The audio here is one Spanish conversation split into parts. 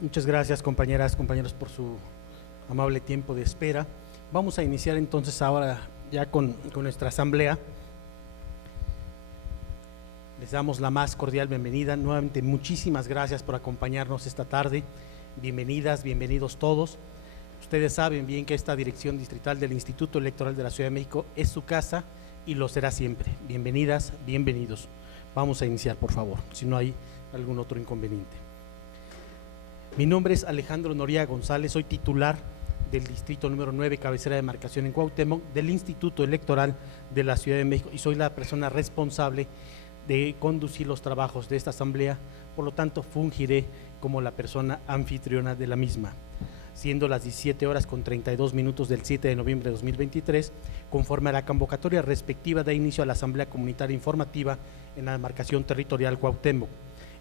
Muchas gracias, compañeras, compañeros, por su amable tiempo de espera. Vamos a iniciar entonces ahora ya con nuestra asamblea. Les damos la más cordial bienvenida. Nuevamente, muchísimas gracias por acompañarnos esta tarde. Bienvenidas, bienvenidos todos. Ustedes saben bien que esta dirección distrital del Instituto Electoral de la Ciudad de México es su casa y lo será siempre. Bienvenidas, bienvenidos. Vamos a iniciar, por favor, si no hay algún otro inconveniente. Mi nombre es Alejandro Noriega González, soy titular del distrito número 9, cabecera de demarcación en Cuauhtémoc, del Instituto Electoral de la Ciudad de México, y soy la persona responsable de conducir los trabajos de esta asamblea. Por lo tanto, fungiré como la persona anfitriona de la misma, siendo las 17:32 del 7 de noviembre de 2023, conforme a la convocatoria respectiva de inicio a la Asamblea Comunitaria Informativa en la demarcación territorial Cuauhtémoc,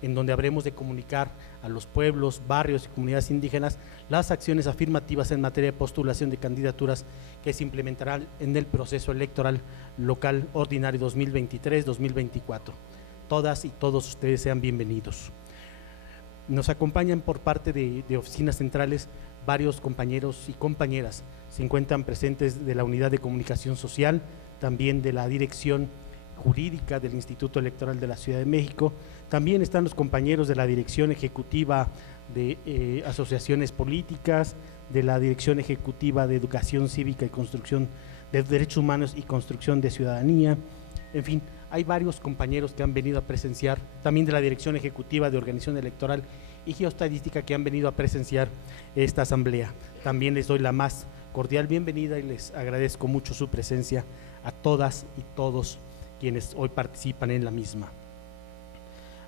en donde habremos de comunicar a los pueblos, barrios y comunidades indígenas las acciones afirmativas en materia de postulación de candidaturas que se implementarán en el proceso electoral local ordinario 2023-2024. Todas y todos ustedes sean bienvenidos. Nos acompañan por parte de oficinas centrales varios compañeros y compañeras. Se encuentran presentes de la Unidad de Comunicación Social, también de la Dirección Jurídica del Instituto Electoral de la Ciudad de México. También están los compañeros de la Dirección Ejecutiva de Asociaciones Políticas, de la Dirección Ejecutiva de Educación Cívica y Construcción de Derechos Humanos y Construcción de Ciudadanía. En fin, hay varios compañeros que han venido a presenciar, también de la Dirección Ejecutiva de Organización Electoral y Geoestadística, que han venido a presenciar esta asamblea. También les doy la más cordial bienvenida y les agradezco mucho su presencia a todas y todos quienes hoy participan en la misma.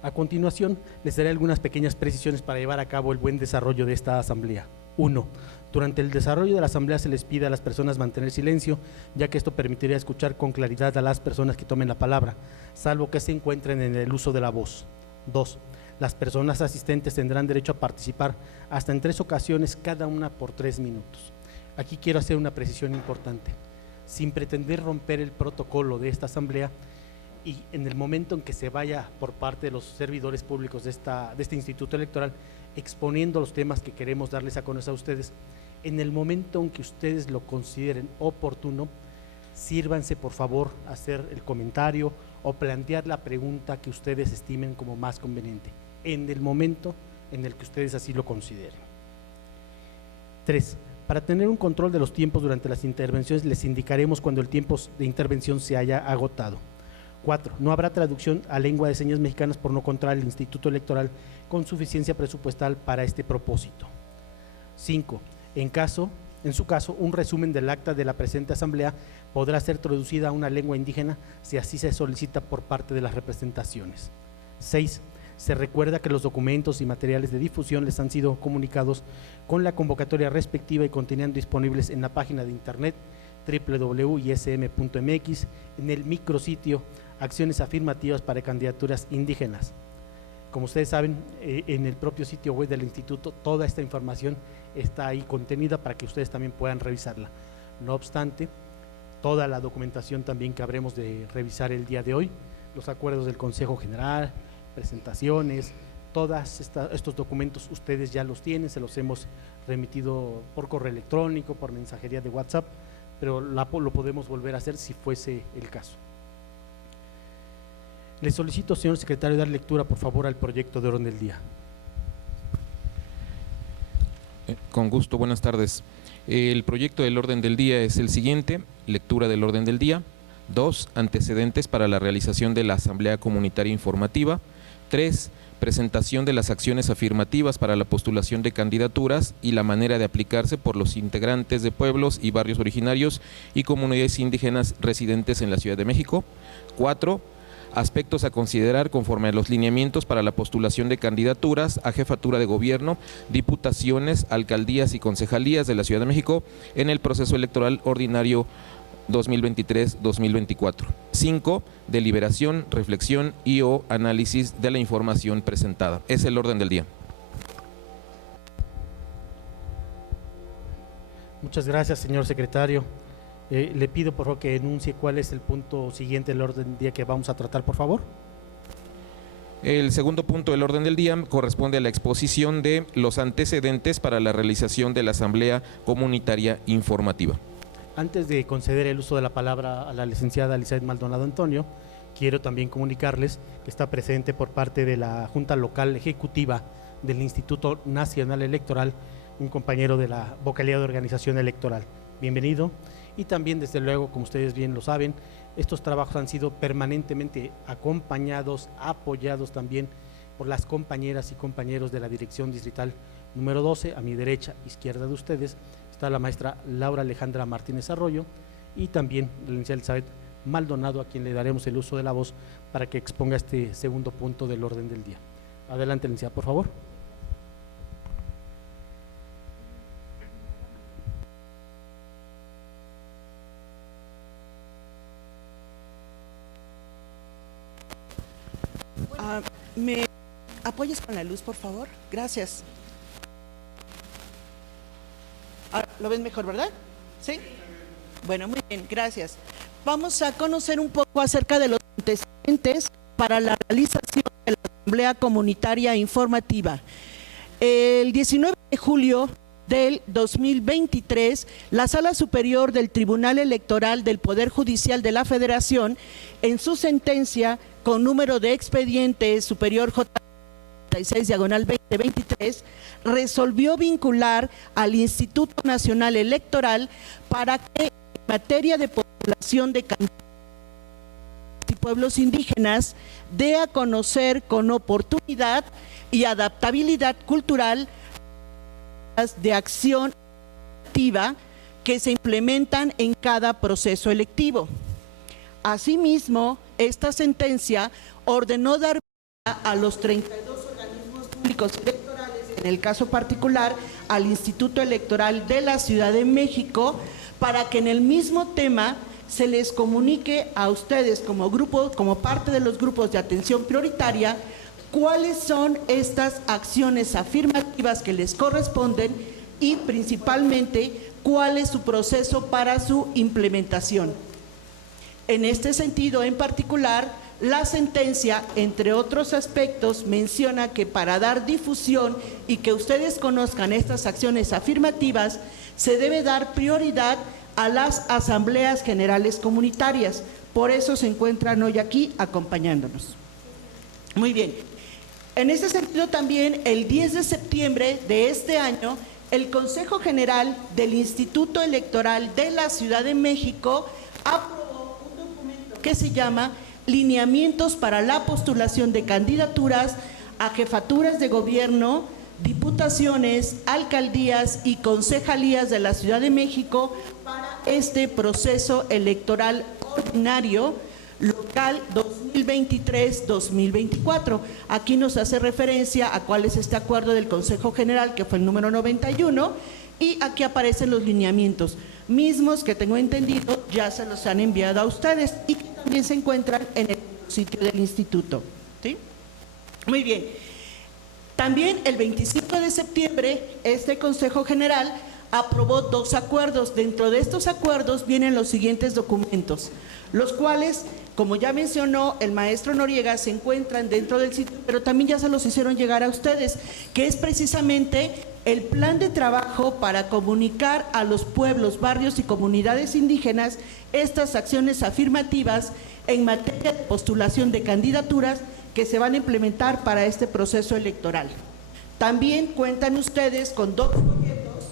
A continuación, les daré algunas pequeñas precisiones para llevar a cabo el buen desarrollo de esta asamblea. 1. Durante el desarrollo de la asamblea se les pide a las personas mantener silencio, ya que esto permitiría escuchar con claridad a las personas que tomen la palabra, salvo que se encuentren en el uso de la voz. 2. Las personas asistentes tendrán derecho a participar hasta en 3 ocasiones, cada una por 3 minutos. Aquí quiero hacer una precisión importante. Sin pretender romper el protocolo de esta asamblea, y en el momento en que se vaya por parte de los servidores públicos de este instituto electoral exponiendo los temas que queremos darles a conocer a ustedes, en el momento en que ustedes lo consideren oportuno, sírvanse por favor a hacer el comentario o plantear la pregunta que ustedes estimen como más conveniente, en el momento en el que ustedes así lo consideren. 3. Para tener un control de los tiempos durante las intervenciones, les indicaremos cuando el tiempo de intervención se haya agotado. 4. No habrá traducción a lengua de señas mexicanas por no contar el Instituto Electoral con suficiencia presupuestal para este propósito. 5. En su caso, un resumen del acta de la presente asamblea podrá ser traducida a una lengua indígena si así se solicita por parte de las representaciones. 6. Se recuerda que los documentos y materiales de difusión les han sido comunicados con la convocatoria respectiva y continúan disponibles en la página de internet www.ism.mx, en el micrositio Acciones Afirmativas para Candidaturas Indígenas. Como ustedes saben, en el propio sitio web del instituto toda esta información está ahí contenida para que ustedes también puedan revisarla. No obstante, toda la documentación también que habremos de revisar el día de hoy, los acuerdos del Consejo General, presentaciones, todos estos documentos ustedes ya los tienen, se los hemos remitido por correo electrónico, por mensajería de WhatsApp, pero lo podemos volver a hacer si fuese el caso. Le solicito, señor secretario, dar lectura, por favor, al proyecto de orden del día. Con gusto, buenas tardes. El proyecto del orden del día es el siguiente: lectura del orden del día. 2. Antecedentes para la realización de la Asamblea Comunitaria Informativa. 3. Presentación de las acciones afirmativas para la postulación de candidaturas y la manera de aplicarse por los integrantes de pueblos y barrios originarios y comunidades indígenas residentes en la Ciudad de México. 4. Aspectos a considerar conforme a los lineamientos para la postulación de candidaturas a jefatura de gobierno, diputaciones, alcaldías y concejalías de la Ciudad de México en el proceso electoral ordinario 2023-2024. 5. Deliberación, reflexión y o análisis de la información presentada. Es el orden del día. Muchas gracias, señor secretario. Le pido por favor que enuncie cuál es el punto siguiente del orden del día que vamos a tratar, por favor. El segundo punto del orden del día corresponde a la exposición de los antecedentes para la realización de la Asamblea Comunitaria Informativa. Antes de conceder el uso de la palabra a la licenciada Lizeth Maldonado Antonio, quiero también comunicarles que está presente por parte de la Junta Local Ejecutiva del Instituto Nacional Electoral un compañero de la vocalía de organización electoral. Bienvenido. Y también, desde luego, como ustedes bien lo saben, estos trabajos han sido permanentemente acompañados, apoyados también por las compañeras y compañeros de la Dirección Distrital número 12, a mi derecha, izquierda de ustedes, está la maestra Laura Alejandra Martínez Arroyo y también la licenciada Elizabeth Maldonado, a quien le daremos el uso de la voz para que exponga este segundo punto del orden del día. Adelante, licenciada, por favor. ¿Me apoyas con la luz, por favor? Gracias. ¿Lo ven mejor, verdad? ¿Sí? Bueno, muy bien, gracias. Vamos a conocer un poco acerca de los antecedentes para la realización de la Asamblea Comunitaria Informativa. El 19 de julio del 2023, la Sala Superior del Tribunal Electoral del Poder Judicial de la Federación, en su sentencia con número de expediente superior J36/2023, resolvió vincular al Instituto Nacional Electoral para que en materia de población de candidatos y pueblos indígenas dé a conocer con oportunidad y adaptabilidad cultural de acción activa que se implementan en cada proceso electivo. Asimismo, esta sentencia ordenó dar a los 32 organismos públicos electorales, en el caso particular al Instituto Electoral de la Ciudad de México, para que en el mismo tema se les comunique a ustedes como grupo, como parte de los grupos de atención prioritaria, cuáles son estas acciones afirmativas que les corresponden y principalmente cuál es su proceso para su implementación. En este sentido, en particular, la sentencia, entre otros aspectos, menciona que para dar difusión y que ustedes conozcan estas acciones afirmativas, se debe dar prioridad a las asambleas generales comunitarias. Por eso se encuentran hoy aquí acompañándonos. Muy bien. En este sentido también, el 10 de septiembre de este año, el Consejo General del Instituto Electoral de la Ciudad de México aprobó un documento que se llama Lineamientos para la postulación de candidaturas a jefaturas de gobierno, diputaciones, alcaldías y concejalías de la Ciudad de México para este proceso electoral ordinario local 2023-2024. Aquí nos hace referencia a cuál es este acuerdo del Consejo General, que fue el número 91, y aquí aparecen los lineamientos mismos que tengo entendido ya se los han enviado a ustedes y que también se encuentran en el sitio del instituto. ¿Sí? Muy bien. También el 25 de septiembre este Consejo General aprobó 2 acuerdos. Dentro de estos acuerdos vienen los siguientes documentos, los cuales, como ya mencionó el maestro Noriega, se encuentran dentro del sitio, pero también ya se los hicieron llegar a ustedes, que es precisamente el plan de trabajo para comunicar a los pueblos, barrios y comunidades indígenas estas acciones afirmativas en materia de postulación de candidaturas que se van a implementar para este proceso electoral. También cuentan ustedes con 2 folletos.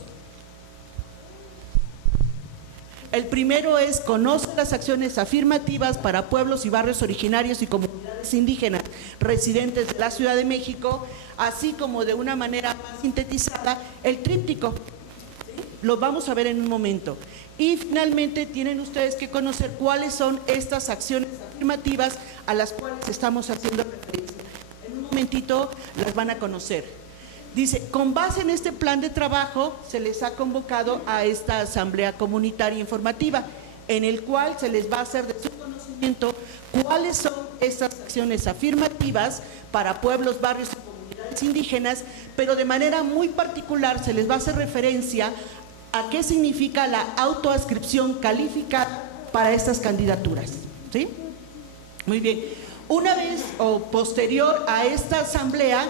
El primero es Conoce las acciones afirmativas para pueblos y barrios originarios y comunidades indígenas residentes de la Ciudad de México, así como de una manera más sintetizada el tríptico. Lo vamos a ver en un momento. Y finalmente tienen ustedes que conocer cuáles son estas acciones afirmativas a las cuales estamos haciendo referencia. En un momentito las van a conocer. Dice, con base en este plan de trabajo se les ha convocado a esta Asamblea Comunitaria Informativa, en el cual se les va a hacer de su conocimiento cuáles son estas acciones afirmativas para pueblos, barrios y comunidades indígenas, pero de manera muy particular se les va a hacer referencia a qué significa la autoadscripción calificada para estas candidaturas. ¿Sí? Muy bien. Una vez o posterior a esta asamblea,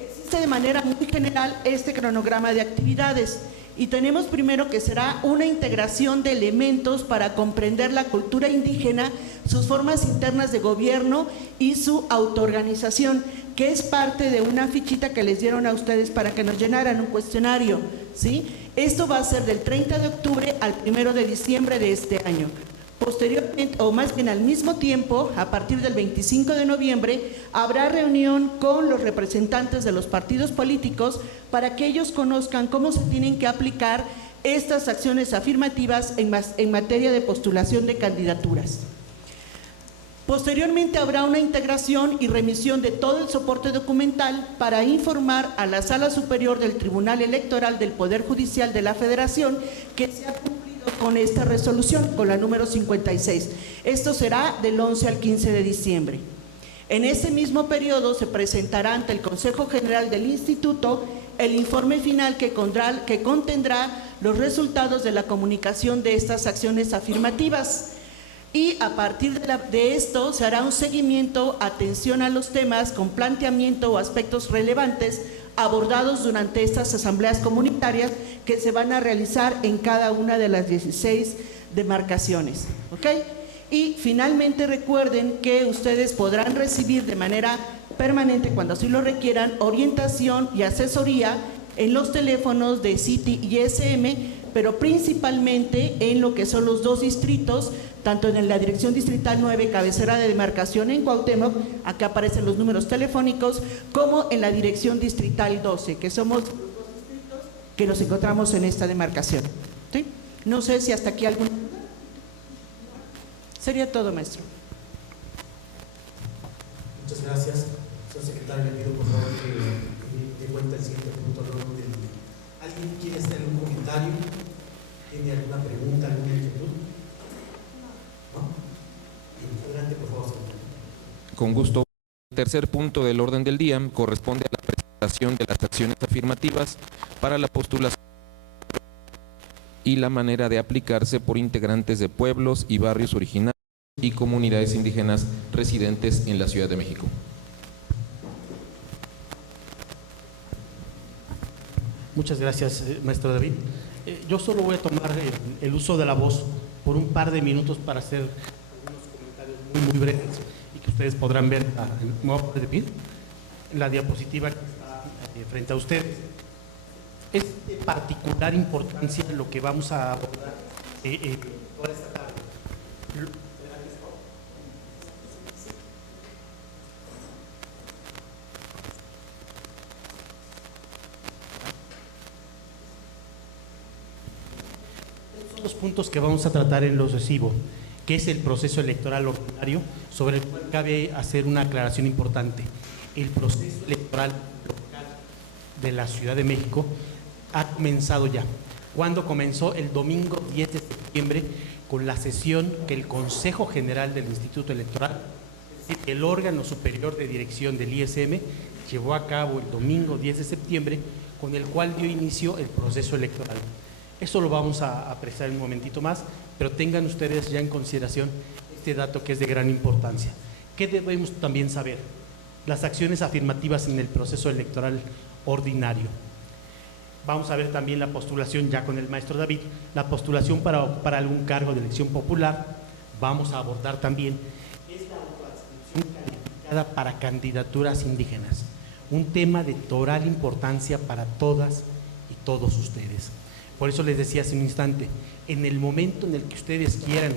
existe de manera muy general este cronograma de actividades. Y tenemos primero que será una integración de elementos para comprender la cultura indígena, sus formas internas de gobierno y su autoorganización, que es parte de una fichita que les dieron a ustedes para que nos llenaran un cuestionario, ¿sí? Esto va a ser del 30 de octubre al 1 de diciembre de este año. Posteriormente, o más bien al mismo tiempo, a partir del 25 de noviembre, habrá reunión con los representantes de los partidos políticos para que ellos conozcan cómo se tienen que aplicar estas acciones afirmativas en materia de postulación de candidaturas. Posteriormente habrá una integración y remisión de todo el soporte documental para informar a la Sala Superior del Tribunal Electoral del Poder Judicial de la Federación que se ha cumplido con esta resolución, con la número 56. Esto será del 11 al 15 de diciembre. En ese mismo periodo se presentará ante el Consejo General del Instituto el informe final que contendrá los resultados de la comunicación de estas acciones afirmativas. Y a partir de esto se hará un seguimiento, atención a los temas con planteamiento o aspectos relevantes abordados durante estas asambleas comunitarias que se van a realizar en cada una de las 16 demarcaciones, ¿ok? Y finalmente recuerden que ustedes podrán recibir de manera permanente, cuando así lo requieran, orientación y asesoría en los teléfonos de Citi y SM, pero principalmente en lo que son los dos distritos, tanto en la Dirección Distrital 9, cabecera de demarcación en Cuauhtémoc, acá aparecen los números telefónicos, como en la Dirección Distrital 12, que somos los dos distritos que nos encontramos en esta demarcación, ¿sí? No sé si hasta aquí alguna duda. Sería todo, maestro. Muchas gracias. Señor secretario, le pido por favor que dé cuenta el siguiente punto del orden del día. ¿Alguien quiere hacer algún comentario? ¿Tiene alguna pregunta, alguna inquietud? ¿No? Bien, adelante, por favor, secretario. Con gusto. El tercer punto del orden del día corresponde a la presentación de las acciones afirmativas para la postulación y la manera de aplicarse por integrantes de pueblos y barrios originarios y comunidades indígenas residentes en la Ciudad de México. Muchas gracias, maestro David. Yo solo voy a tomar el uso de la voz por un par de minutos para hacer algunos comentarios muy breves y que ustedes podrán ver, me voy a repetir, la diapositiva que está frente a ustedes. Es de particular importancia lo que vamos a abordar toda esta tarde. Son los puntos que vamos a tratar en lo sucesivo, que es el proceso electoral ordinario, sobre el cual cabe hacer una aclaración importante. El proceso electoral local de la Ciudad de México ha comenzado ya. ¿Cuándo comenzó? El domingo 10 de septiembre, con la sesión que el Consejo General del Instituto Electoral, es decir, el órgano superior de dirección del ISM, llevó a cabo el domingo 10 de septiembre, con el cual dio inicio el proceso electoral. Eso lo vamos a apreciar en un momentito más, pero tengan ustedes ya en consideración este dato que es de gran importancia. ¿Qué debemos también saber? Las acciones afirmativas en el proceso electoral ordinario. Vamos a ver también la postulación, ya con el maestro David, la postulación para ocupar algún cargo de elección popular. Vamos a abordar también esta autoadscripción calificada para candidaturas indígenas, un tema de total importancia para todas y todos ustedes. Por eso les decía hace un instante, en el momento en el que ustedes quieran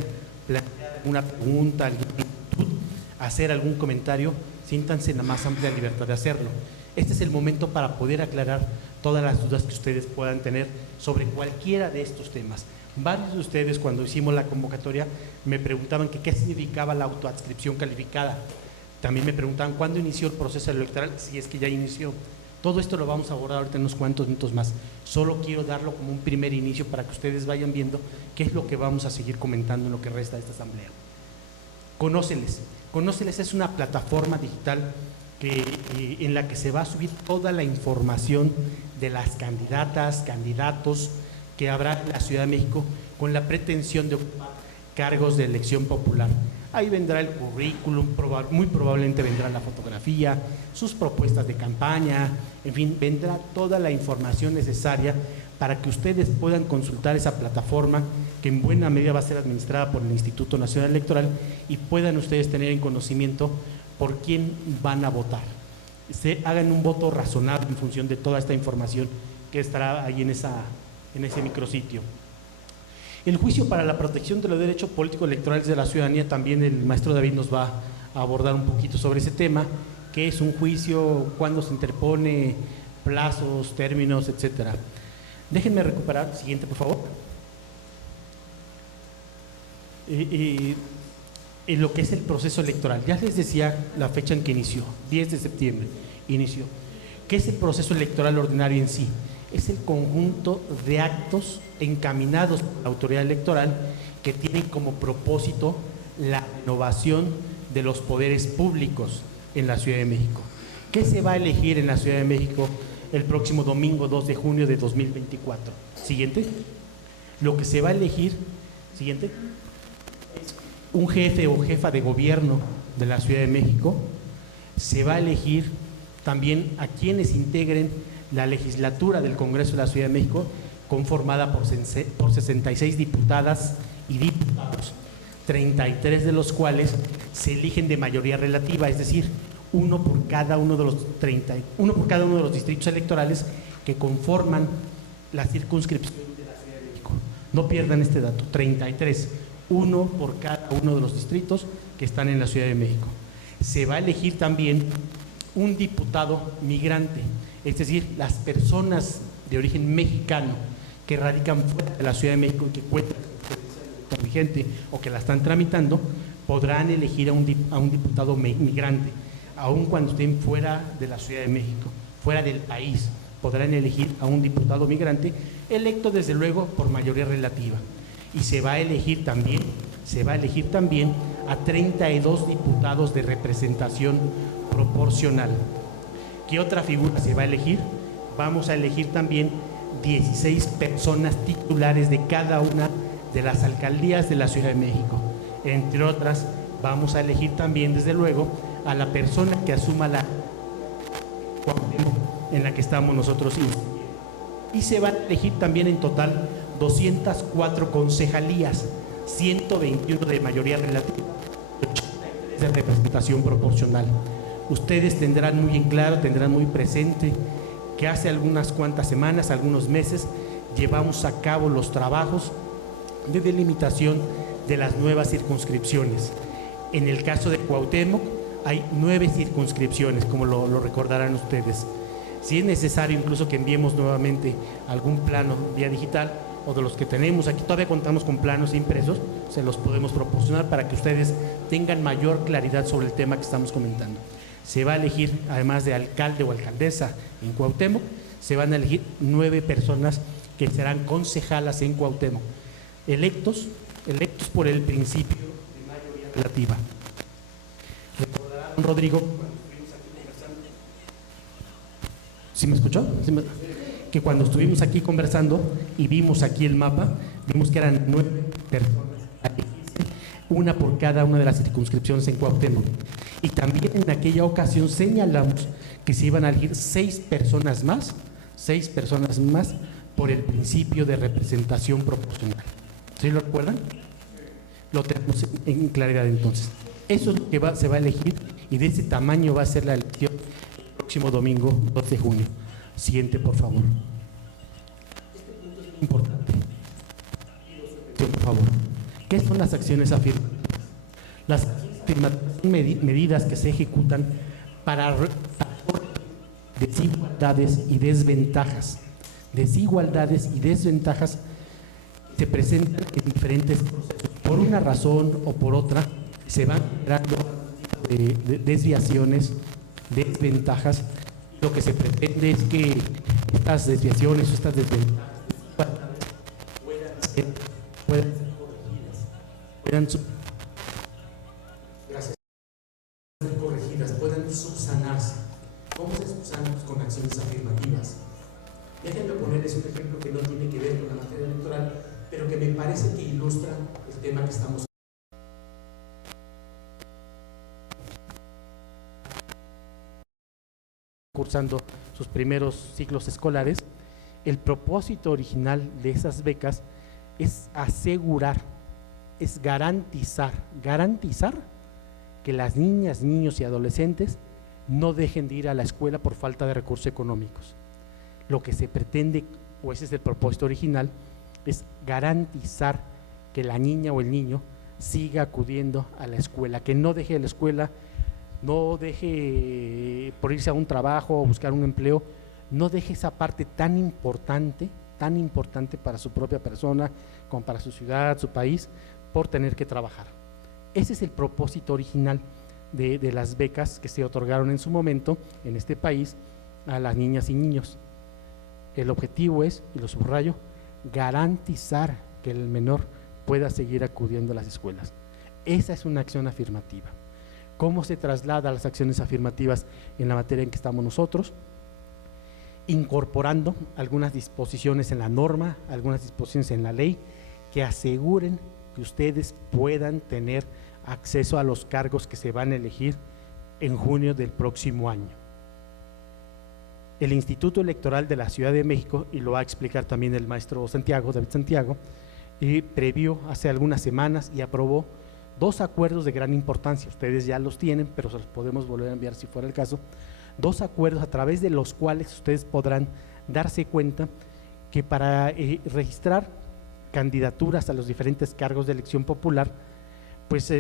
plantear alguna pregunta, alguna inquietud, hacer algún comentario, siéntanse en la más amplia libertad de hacerlo. Este es el momento para poder aclarar todas las dudas que ustedes puedan tener sobre cualquiera de estos temas. Varios de ustedes, cuando hicimos la convocatoria, me preguntaban que qué significaba la autoadscripción calificada. También me preguntaban cuándo inició el proceso electoral, si es que ya inició. Todo esto lo vamos a abordar ahorita en unos cuantos minutos más. Solo quiero darlo como un primer inicio para que ustedes vayan viendo qué es lo que vamos a seguir comentando en lo que resta de esta asamblea. Conóceles. Conóceles es una plataforma digital en la que se va a subir toda la información de las candidatas, candidatos que habrá en la Ciudad de México con la pretensión de ocupar cargos de elección popular. Ahí vendrá el currículum, muy probablemente vendrá la fotografía, sus propuestas de campaña, en fin, vendrá toda la información necesaria para que ustedes puedan consultar esa plataforma que en buena medida va a ser administrada por el Instituto Nacional Electoral y puedan ustedes tener en conocimiento por quién van a votar. Hagan un voto razonable en función de toda esta información que estará ahí en ese micrositio. El juicio para la protección de los derechos políticos electorales de la ciudadanía, también el maestro David nos va a abordar un poquito sobre ese tema, qué es un juicio, cuándo se interpone, plazos, términos, etcétera. Déjenme recuperar, siguiente por favor. En lo que es el proceso electoral, ya les decía la fecha en que inició, 10 de septiembre inició. ¿Qué es el proceso electoral ordinario en sí? Es el conjunto de actos encaminados por la autoridad electoral que tienen como propósito la renovación de los poderes públicos en la Ciudad de México. ¿Qué se va a elegir en la Ciudad de México el próximo domingo 2 de junio de 2024? Siguiente. Lo que se va a elegir, siguiente, es un jefe o jefa de gobierno de la Ciudad de México. Se va a elegir también a quienes integren la legislatura del Congreso de la Ciudad de México, conformada por 66 diputadas y diputados, 33 de los cuales se eligen de mayoría relativa, es decir, uno por cada uno de los distritos electorales que conforman la circunscripción de la Ciudad de México. No pierdan este dato, 33, uno por cada uno de los distritos que están en la Ciudad de México. Se va a elegir también un diputado migrante, es decir, las personas de origen mexicano que radican fuera de la Ciudad de México y que cuentan con la vigente o que la están tramitando, podrán elegir a un diputado migrante, aun cuando estén fuera de la Ciudad de México, fuera del país, podrán elegir a un diputado migrante, electo desde luego por mayoría relativa. Y se va a elegir también a 32 diputados de representación proporcional. ¿Qué otra figura se va a elegir? Vamos a elegir también 16 personas titulares de cada una de las alcaldías de la Ciudad de México. Entre otras, vamos a elegir también, desde luego, a la persona que asuma la en la que estamos nosotros. Y se van a elegir también en total 204 concejalías, 121 de mayoría relativa, 83 de representación proporcional. Ustedes tendrán muy en claro, tendrán muy presente que hace algunas cuantas semanas, algunos meses, llevamos a cabo los trabajos de delimitación de las nuevas circunscripciones. En el caso de Cuauhtémoc hay 9 circunscripciones, como lo recordarán ustedes. Si es necesario incluso que enviemos nuevamente algún plano vía digital o de los que tenemos aquí, todavía contamos con planos impresos, se los podemos proporcionar para que ustedes tengan mayor claridad sobre el tema que estamos comentando. Se va a elegir, además de alcalde o alcaldesa en Cuauhtémoc, se van a elegir 9 personas que serán concejalas en Cuauhtémoc, electos por el principio de mayoría relativa. Recordarán, Rodrigo, ¿sí me escuchó? Que cuando estuvimos aquí conversando y vimos aquí el mapa, vimos que eran 9 personas, una por cada una de las circunscripciones en Cuauhtémoc. Y también en aquella ocasión señalamos que se iban a elegir 6 personas más por el principio de representación proporcional. ¿Sí lo recuerdan? Lo tenemos en claridad entonces. Eso es lo que se va a elegir y de ese tamaño va a ser la elección el próximo domingo 2 de junio. Siguiente, por favor. Este punto es muy importante. Por favor. ¿Qué son las acciones afirmativas? Las acciones afirmativas son medidas que se ejecutan para desigualdades y desventajas. Desigualdades y desventajas se presentan en diferentes procesos. Por una razón o por otra, se van generando desviaciones, desventajas. Lo que se pretende es que estas desviaciones o estas desventajas puedan ser corregidas, puedan subsanarse. ¿Cómo se subsanan? Con acciones afirmativas. Déjenme ponerles un ejemplo que no tiene que ver con la materia electoral, pero que me parece que ilustra el tema que estamos cursando sus primeros ciclos escolares. El propósito original de esas becas es asegurar, es garantizar que las niñas, niños y adolescentes no dejen de ir a la escuela por falta de recursos económicos. Lo que se pretende, o ese es el propósito original, es garantizar que la niña o el niño siga acudiendo a la escuela, que no deje la escuela, no deje por irse a un trabajo o buscar un empleo, no deje esa parte tan importante para su propia persona, como para su ciudad, su país, por tener que trabajar. Ese es el propósito original de las becas que se otorgaron en su momento en este país a las niñas y niños. El objetivo es, y lo subrayo, garantizar que el menor pueda seguir acudiendo a las escuelas. Esa es una acción afirmativa. ¿Cómo se traslada las acciones afirmativas en la materia en que estamos nosotros? Incorporando algunas disposiciones en la norma, algunas disposiciones en la ley que aseguren que ustedes puedan tener acceso a los cargos que se van a elegir en junio del próximo año. El Instituto Electoral de la Ciudad de México, y lo va a explicar también el maestro Santiago, David Santiago, previó hace algunas semanas y aprobó 2 acuerdos de gran importancia. Ustedes ya los tienen, pero se los podemos volver a enviar si fuera el caso. 2 acuerdos a través de los cuales ustedes podrán darse cuenta que para registrar candidaturas a los diferentes cargos de elección popular, pues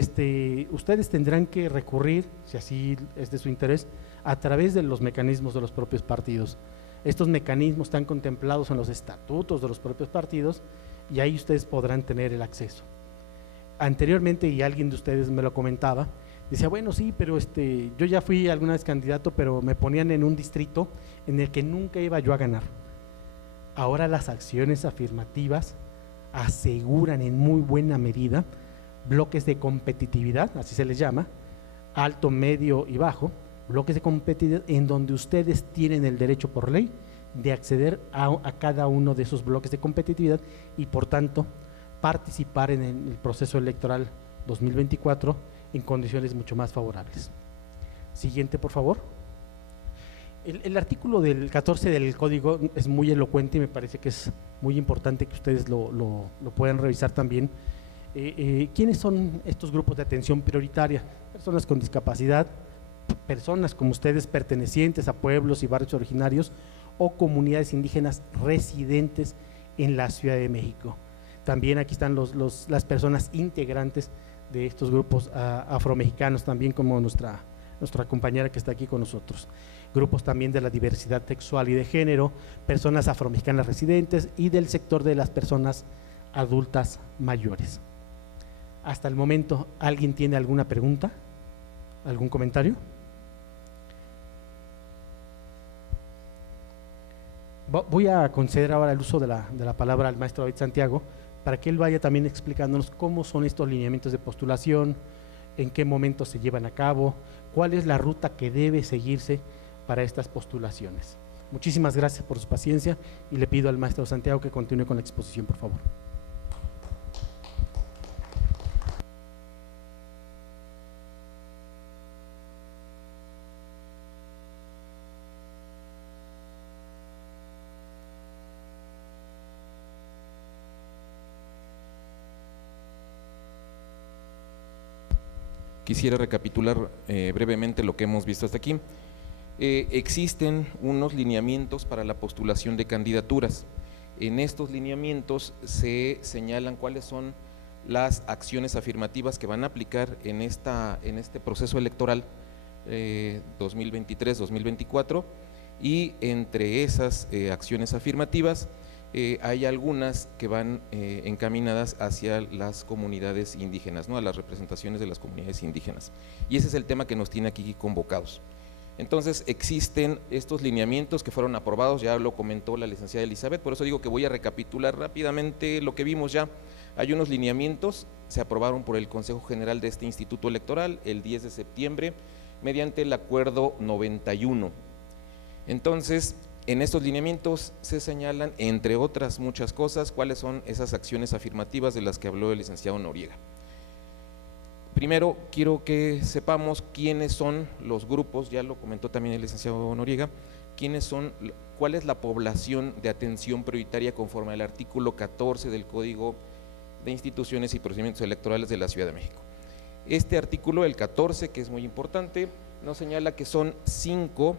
ustedes tendrán que recurrir, si así es de su interés, a través de los mecanismos de los propios partidos. Estos mecanismos están contemplados en los estatutos de los propios partidos y ahí ustedes podrán tener el acceso. Anteriormente, y alguien de ustedes me lo comentaba, decía, bueno, sí, pero yo ya fui alguna vez candidato, pero me ponían en un distrito en el que nunca iba yo a ganar. Ahora las acciones afirmativas aseguran en muy buena medida bloques de competitividad, así se les llama, alto, medio y bajo, bloques de competitividad en donde ustedes tienen el derecho por ley de acceder a cada uno de esos bloques de competitividad y por tanto participar en el proceso electoral 2024 en condiciones mucho más favorables. Siguiente, por favor. El artículo del 14 del código es muy elocuente y me parece que es muy importante que ustedes lo puedan revisar también. ¿Quiénes son estos grupos de atención prioritaria? Personas con discapacidad, personas como ustedes pertenecientes a pueblos y barrios originarios o comunidades indígenas residentes en la Ciudad de México. También aquí están las personas integrantes de estos grupos afromexicanos, también como nuestra compañera que está aquí con nosotros. Grupos también de la diversidad sexual y de género, personas afromexicanas residentes y del sector de las personas adultas mayores. Hasta el momento, ¿alguien tiene alguna pregunta? ¿Algún comentario? Voy a conceder ahora el uso de la palabra al maestro David Santiago para que él vaya también explicándonos cómo son estos lineamientos de postulación, en qué momento se llevan a cabo, cuál es la ruta que debe seguirse para estas postulaciones. Muchísimas gracias por su paciencia y le pido al maestro Santiago que continúe con la exposición, por favor. Quisiera recapitular brevemente lo que hemos visto hasta aquí. Existen unos lineamientos para la postulación de candidaturas. En estos lineamientos se señalan cuáles son las acciones afirmativas que van a aplicar en este proceso electoral 2023-2024 y entre esas acciones afirmativas hay algunas que van encaminadas hacia las comunidades indígenas, ¿no? A las representaciones de las comunidades indígenas. Y ese es el tema que nos tiene aquí convocados. Entonces existen estos lineamientos que fueron aprobados, ya lo comentó la licenciada Elizabeth, por eso digo que voy a recapitular rápidamente lo que vimos ya. Hay unos lineamientos, se aprobaron por el Consejo General de este Instituto Electoral el 10 de septiembre mediante el Acuerdo 91. Entonces, en estos lineamientos se señalan, entre otras muchas cosas, cuáles son esas acciones afirmativas de las que habló el licenciado Noriega. Primero, quiero que sepamos quiénes son los grupos, ya lo comentó también el licenciado Noriega, cuál es la población de atención prioritaria conforme al artículo 14 del Código de Instituciones y Procedimientos Electorales de la Ciudad de México. Este artículo, el 14, que es muy importante, nos señala que son 5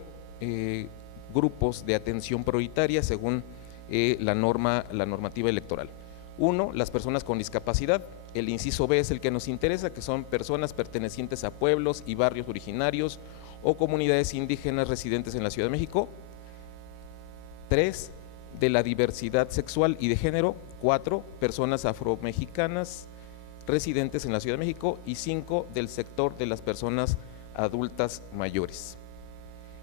grupos de atención prioritaria según la normativa electoral. 1, las personas con discapacidad. El inciso B es el que nos interesa, que son personas pertenecientes a pueblos y barrios originarios o comunidades indígenas residentes en la Ciudad de México. 3, de la diversidad sexual y de género. 4, personas afromexicanas residentes en la Ciudad de México. Y 5, del sector de las personas adultas mayores.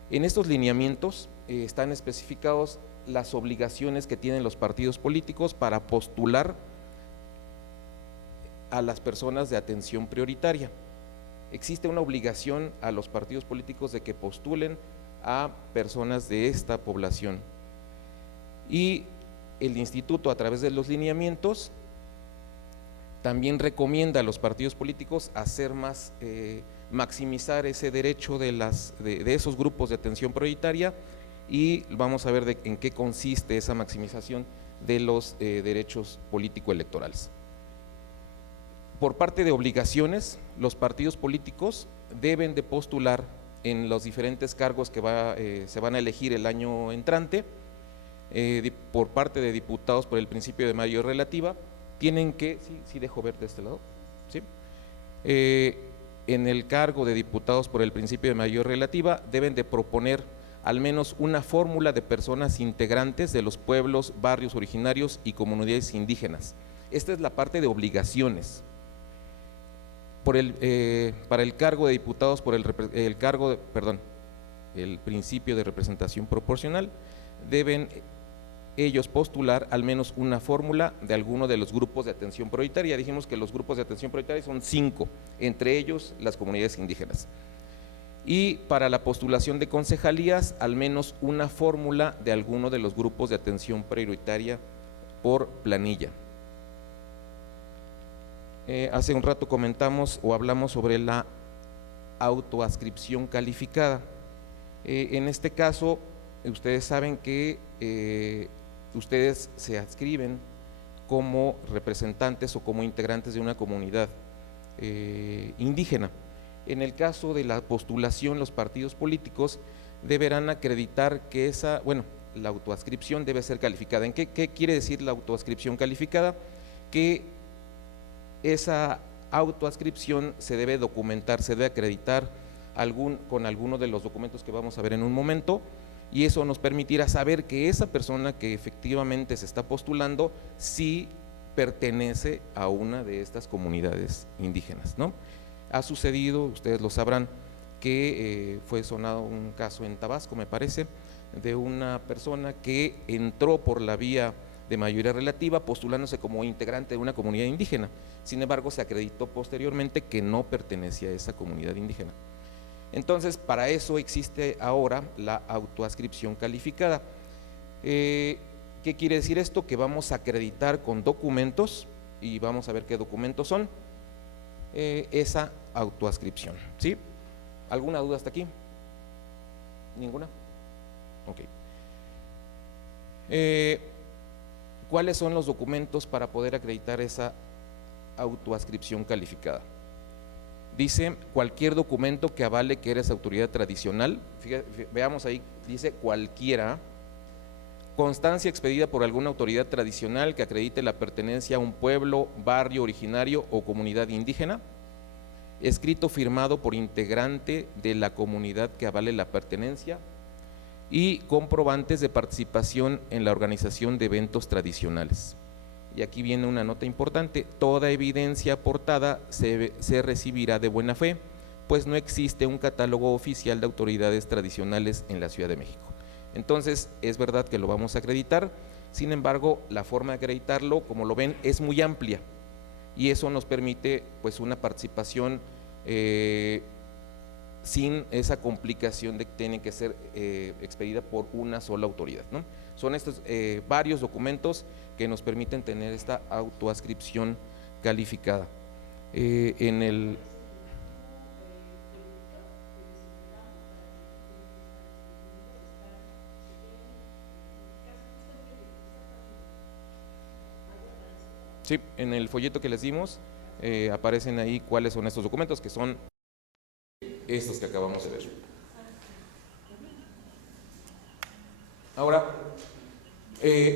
En estos lineamientos están especificados las obligaciones que tienen los partidos políticos para postular a las personas de atención prioritaria. Existe una obligación a los partidos políticos de que postulen a personas de esta población, y el instituto, a través de los lineamientos, también recomienda a los partidos políticos hacer más, maximizar ese derecho de esos grupos de atención prioritaria, y vamos a ver en qué consiste esa maximización de los derechos político-electorales. Por parte de obligaciones, los partidos políticos deben de postular en los diferentes cargos que se van a elegir el año entrante. Por parte de diputados por el principio de mayoría relativa, tienen que, sí dejo ver de este lado, ¿sí? En el cargo de diputados por el principio de mayoría relativa deben de proponer al menos una fórmula de personas integrantes de los pueblos, barrios originarios y comunidades indígenas. Esta es la parte de obligaciones. Para el cargo de diputados por el principio de representación proporcional, deben ellos postular al menos una fórmula de alguno de los grupos de atención prioritaria. Dijimos que los grupos de atención prioritaria son 5, entre ellos las comunidades indígenas. Y para la postulación de concejalías, al menos una fórmula de alguno de los grupos de atención prioritaria por planilla. Hace un rato comentamos o hablamos sobre la autoadscripción calificada. En este caso, ustedes saben que ustedes se adscriben como representantes o como integrantes de una comunidad indígena. En el caso de la postulación, los partidos políticos deberán acreditar que la autoadscripción debe ser calificada. ¿En qué quiere decir la autoadscripción calificada? Que esa autoadscripción se debe documentar, se debe acreditar con alguno de los documentos que vamos a ver en un momento, y eso nos permitirá saber que esa persona que efectivamente se está postulando sí pertenece a una de estas comunidades indígenas, ¿no? Ha sucedido, ustedes lo sabrán, que fue sonado un caso en Tabasco, me parece, de una persona que entró por la vía de mayoría relativa postulándose como integrante de una comunidad indígena. Sin embargo, se acreditó posteriormente que no pertenecía a esa comunidad indígena. Entonces, para eso existe ahora la autoadscripción calificada. ¿Qué quiere decir esto? Que vamos a acreditar con documentos, y vamos a ver qué documentos son, esa autoadscripción, ¿sí? ¿Alguna duda hasta aquí? ¿Ninguna? Ok. ¿Cuáles son los documentos para poder acreditar esa autoadscripción calificada? Dice cualquier documento que avale que eres autoridad tradicional. Veamos ahí, dice cualquiera. Constancia expedida por alguna autoridad tradicional que acredite la pertenencia a un pueblo, barrio originario o comunidad indígena. Escrito firmado por integrante de la comunidad que avale la pertenencia. Y comprobantes de participación en la organización de eventos tradicionales. Y aquí viene una nota importante: toda evidencia aportada se recibirá de buena fe, pues no existe un catálogo oficial de autoridades tradicionales en la Ciudad de México. Entonces, es verdad que lo vamos a acreditar, sin embargo, la forma de acreditarlo, como lo ven, es muy amplia, y eso nos permite pues una participación sin esa complicación de que tiene que ser expedida por una sola autoridad, ¿no? Son estos varios documentos que nos permiten tener esta autoadscripción calificada. Sí, en el folleto que les dimos aparecen ahí cuáles son estos documentos, que son estos que acabamos de ver. Ahora,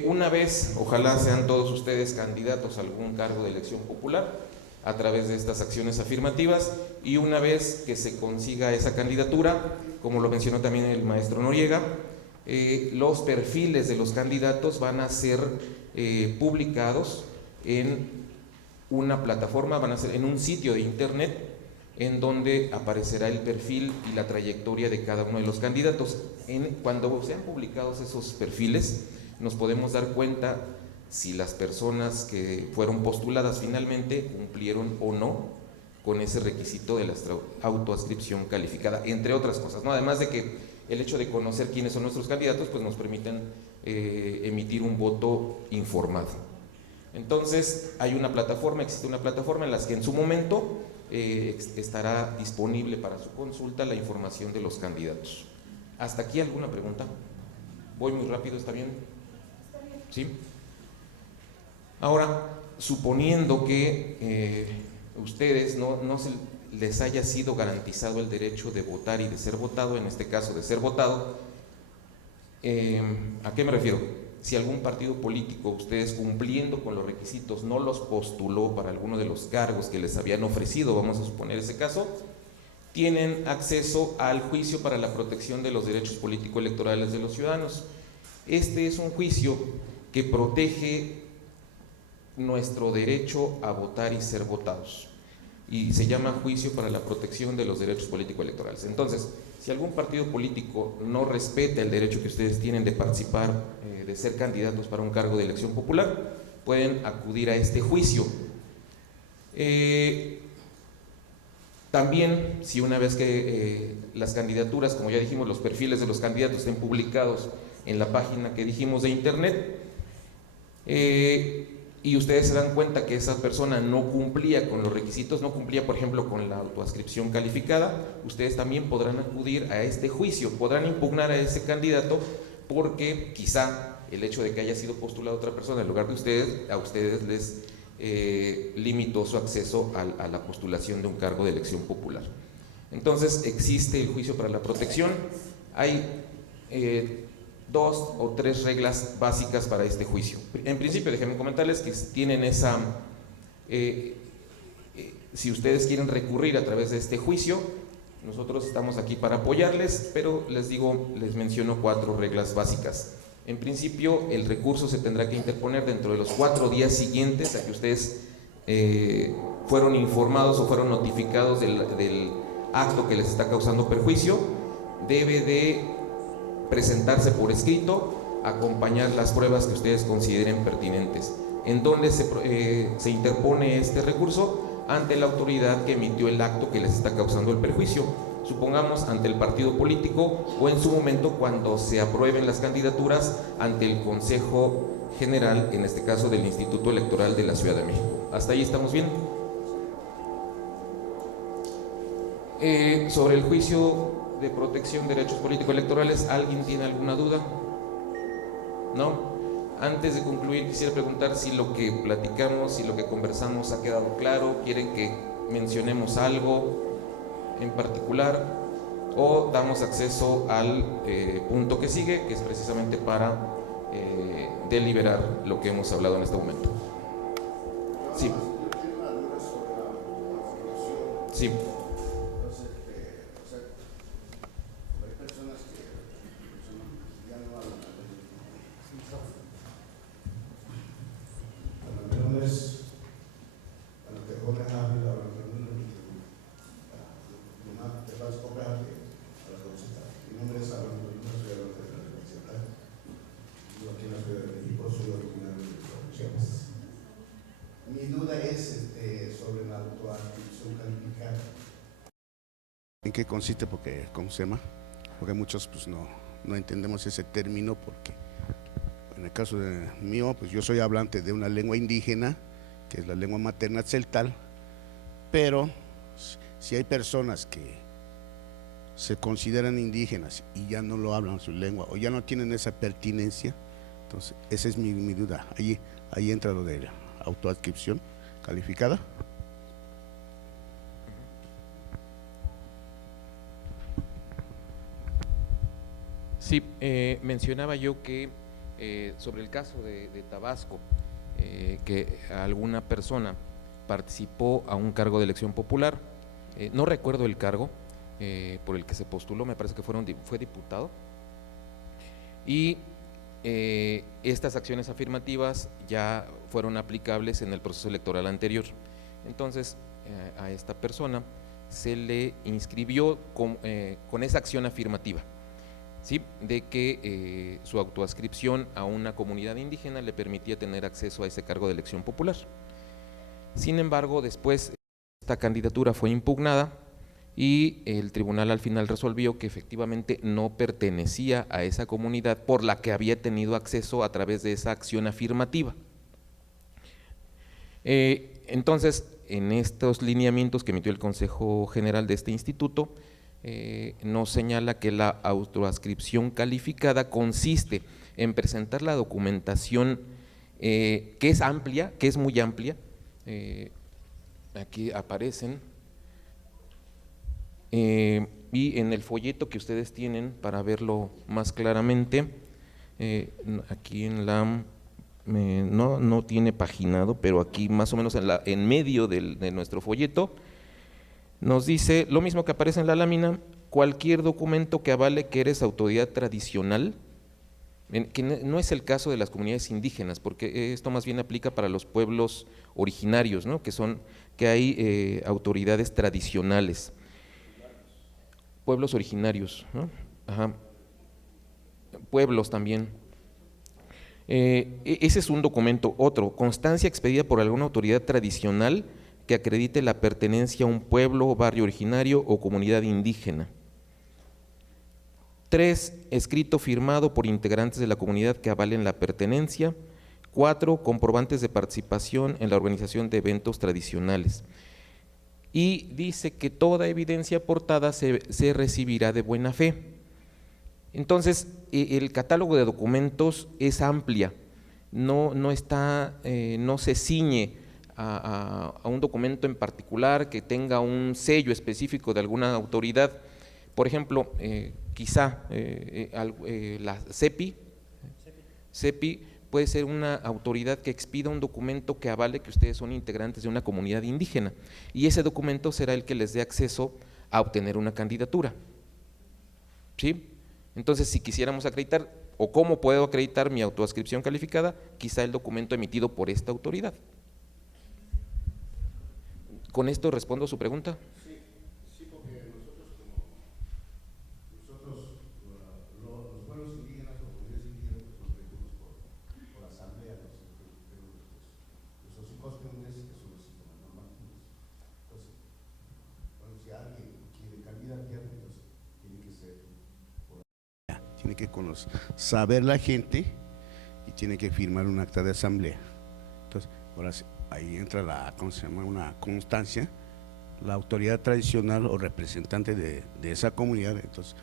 una vez, ojalá sean todos ustedes candidatos a algún cargo de elección popular a través de estas acciones afirmativas, y una vez que se consiga esa candidatura, como lo mencionó también el maestro Noriega, los perfiles de los candidatos van a ser publicados en una plataforma, van a ser en un sitio de internet en donde aparecerá el perfil y la trayectoria de cada uno de los candidatos. Cuando sean publicados esos perfiles, nos podemos dar cuenta si las personas que fueron postuladas finalmente cumplieron o no con ese requisito de la autoadscripción calificada, entre otras cosas, ¿no? Además de que el hecho de conocer quiénes son nuestros candidatos, pues nos permiten emitir un voto informado. Entonces, existe una plataforma en la que en su momento estará disponible para su consulta la información de los candidatos. ¿Hasta aquí alguna pregunta? Voy muy rápido, ¿está bien? ¿Sí? Ahora, suponiendo que ustedes no se les haya sido garantizado el derecho de votar y de ser votado, en este caso de ser votado, ¿a qué me refiero? Si algún partido político, ustedes cumpliendo con los requisitos, no los postuló para alguno de los cargos que les habían ofrecido, vamos a suponer ese caso, tienen acceso al juicio para la protección de los derechos político-electorales de los ciudadanos. Este es un juicio que protege nuestro derecho a votar y ser votados, y se llama Juicio para la Protección de los Derechos Político-Electorales. Entonces, si algún partido político no respeta el derecho que ustedes tienen de participar, de ser candidatos para un cargo de elección popular, pueden acudir a este juicio. También, si una vez que las candidaturas, como ya dijimos, los perfiles de los candidatos estén publicados en la página que dijimos de internet, y ustedes se dan cuenta que esa persona no cumplía con los requisitos, no cumplía, por ejemplo, con la autoadscripción calificada, ustedes también podrán acudir a este juicio, podrán impugnar a ese candidato, porque quizá el hecho de que haya sido postulada otra persona en lugar de ustedes, a ustedes les limitó su acceso a la postulación de un cargo de elección popular. Entonces, existe el juicio para la protección. Hay 2 o 3 reglas básicas para este juicio. En principio, déjenme comentarles que tienen esa, si ustedes quieren recurrir a través de este juicio, nosotros estamos aquí para apoyarles, pero les menciono 4 reglas básicas. En principio, el recurso se tendrá que interponer dentro de los 4 días siguientes a que ustedes fueron informados o fueron notificados del acto que les está causando perjuicio. Debe de presentarse por escrito, acompañar las pruebas que ustedes consideren pertinentes. ¿En dónde se interpone este recurso? Ante la autoridad que emitió el acto que les está causando el perjuicio, supongamos ante el partido político, o en su momento cuando se aprueben las candidaturas ante el Consejo General, en este caso del Instituto Electoral de la Ciudad de México. ¿Hasta ahí estamos bien? Sobre el juicio de protección de derechos político-electorales, ¿alguien tiene alguna duda? ¿No? Antes de concluir, quisiera preguntar si lo que platicamos, si lo que conversamos ha quedado claro. ¿Quieren que mencionemos algo en particular o damos acceso al punto que sigue, que es precisamente para deliberar lo que hemos hablado en este momento? Sí. Sí. Mi duda es sobre la autoadscripción calificada. ¿En qué consiste? Porque, ¿cómo se llama? Porque muchos pues no entendemos ese término, porque en el caso mío, pues yo soy hablante de una lengua indígena, que es la lengua materna tzeltal, pero si hay personas que se consideran indígenas y ya no lo hablan su lengua o ya no tienen esa pertinencia, entonces esa es mi duda. Ahí entra lo de autoadscripción calificada. Sí, mencionaba yo que sobre el caso de Tabasco, que alguna persona participó a un cargo de elección popular, no recuerdo el cargo por el que se postuló, me parece que fue diputado, y estas acciones afirmativas ya fueron aplicables en el proceso electoral anterior. Entonces, a esta persona se le inscribió con esa acción afirmativa, ¿sí?, de que su autoadscripción a una comunidad indígena le permitía tener acceso a ese cargo de elección popular. Sin embargo, después esta candidatura fue impugnada y el tribunal al final resolvió que efectivamente no pertenecía a esa comunidad por la que había tenido acceso a través de esa acción afirmativa. Entonces, en estos lineamientos que emitió el Consejo General de este instituto, nos señala que la autoadscripción calificada consiste en presentar la documentación que es amplia, que es muy amplia. Aquí aparecen, y en el folleto que ustedes tienen para verlo más claramente, aquí en la… no tiene paginado, pero aquí más o menos en medio de nuestro folleto, nos dice lo mismo que aparece en la lámina: cualquier documento que avale que eres autoridad tradicional, que no es el caso de las comunidades indígenas, porque esto más bien aplica para los pueblos originarios, ¿no?, que hay autoridades tradicionales, pueblos originarios, ¿no? Ajá. Pueblos también. Ese es un documento. Otro, constancia expedida por alguna autoridad tradicional que acredite la pertenencia a un pueblo, barrio originario o comunidad indígena. 3, escrito firmado por integrantes de la comunidad que avalen la pertenencia. 4, comprobantes de participación en la organización de eventos tradicionales. Y dice que toda evidencia aportada se recibirá de buena fe. Entonces, el catálogo de documentos es amplia, no se ciñe a un documento en particular que tenga un sello específico de alguna autoridad. Por ejemplo, quizá la CEPI puede ser una autoridad que expida un documento que avale que ustedes son integrantes de una comunidad indígena, y ese documento será el que les dé acceso a obtener una candidatura, ¿sí? Entonces, si quisiéramos acreditar, o cómo puedo acreditar mi autoadscripción calificada, quizá el documento emitido por esta autoridad. ¿Con esto respondo a su pregunta? Sí, porque los pueblos indígenas o comunidades indígenas son elegidos por asamblea, los hocicóspedes, que son los sistemas normativos. Entonces, bueno, si alguien quiere candidatear, entonces tiene que ser por asamblea, tiene que saber la gente y tiene que firmar un acta de asamblea. Entonces, ahora ahí entra una constancia, la autoridad tradicional o representante de esa comunidad, entonces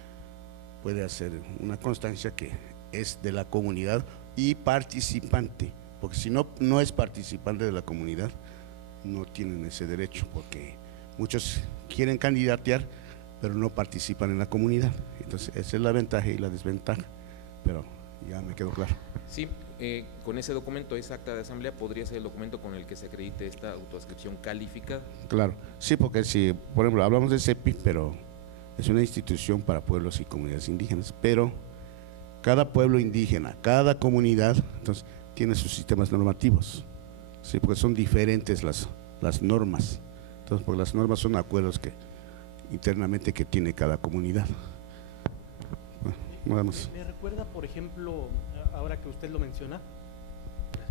puede hacer una constancia que es de la comunidad y participante, porque si no es participante de la comunidad, no tienen ese derecho, porque muchos quieren candidatear, pero no participan en la comunidad. Entonces, esa es la ventaja y la desventaja, pero ya me quedó claro. Sí, con ese documento, esa acta de asamblea, podría ser el documento con el que se acredite esta autoadscripción calificada. Claro, sí, porque si, por ejemplo, hablamos de CEPI, pero es una institución para pueblos y comunidades indígenas, pero cada pueblo indígena, cada comunidad, entonces, tiene sus sistemas normativos, sí, porque son diferentes las normas. Entonces, porque las normas son acuerdos internamente que tiene cada comunidad. Bueno, nada más. ¿Me recuerda, por ejemplo, ahora que usted lo menciona?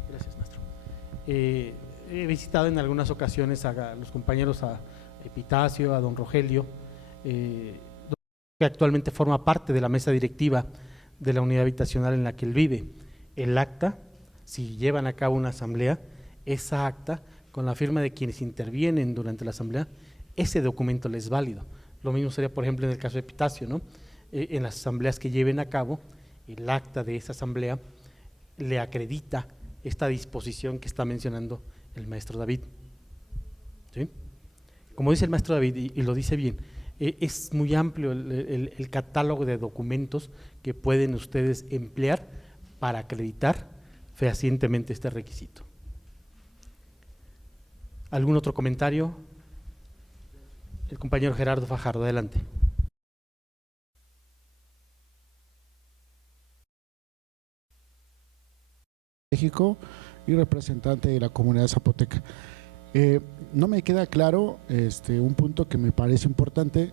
Gracias, maestro. He visitado en algunas ocasiones a los compañeros, a Epitacio, a don Rogelio, que actualmente forma parte de la mesa directiva de la unidad habitacional en la que él vive. El acta, si llevan a cabo una asamblea, esa acta, con la firma de quienes intervienen durante la asamblea, ese documento les es válido. Lo mismo sería, por ejemplo, en el caso de Epitacio, ¿no? En las asambleas que lleven a cabo, el acta de esa asamblea le acredita esta disposición que está mencionando el maestro David. ¿Sí? Como dice el maestro David, y lo dice bien, es muy amplio el catálogo de documentos que pueden ustedes emplear para acreditar fehacientemente este requisito. ¿Algún otro comentario? El compañero Gerardo Fajardo, adelante. México y representante de la comunidad zapoteca. No me queda claro un punto que me parece importante.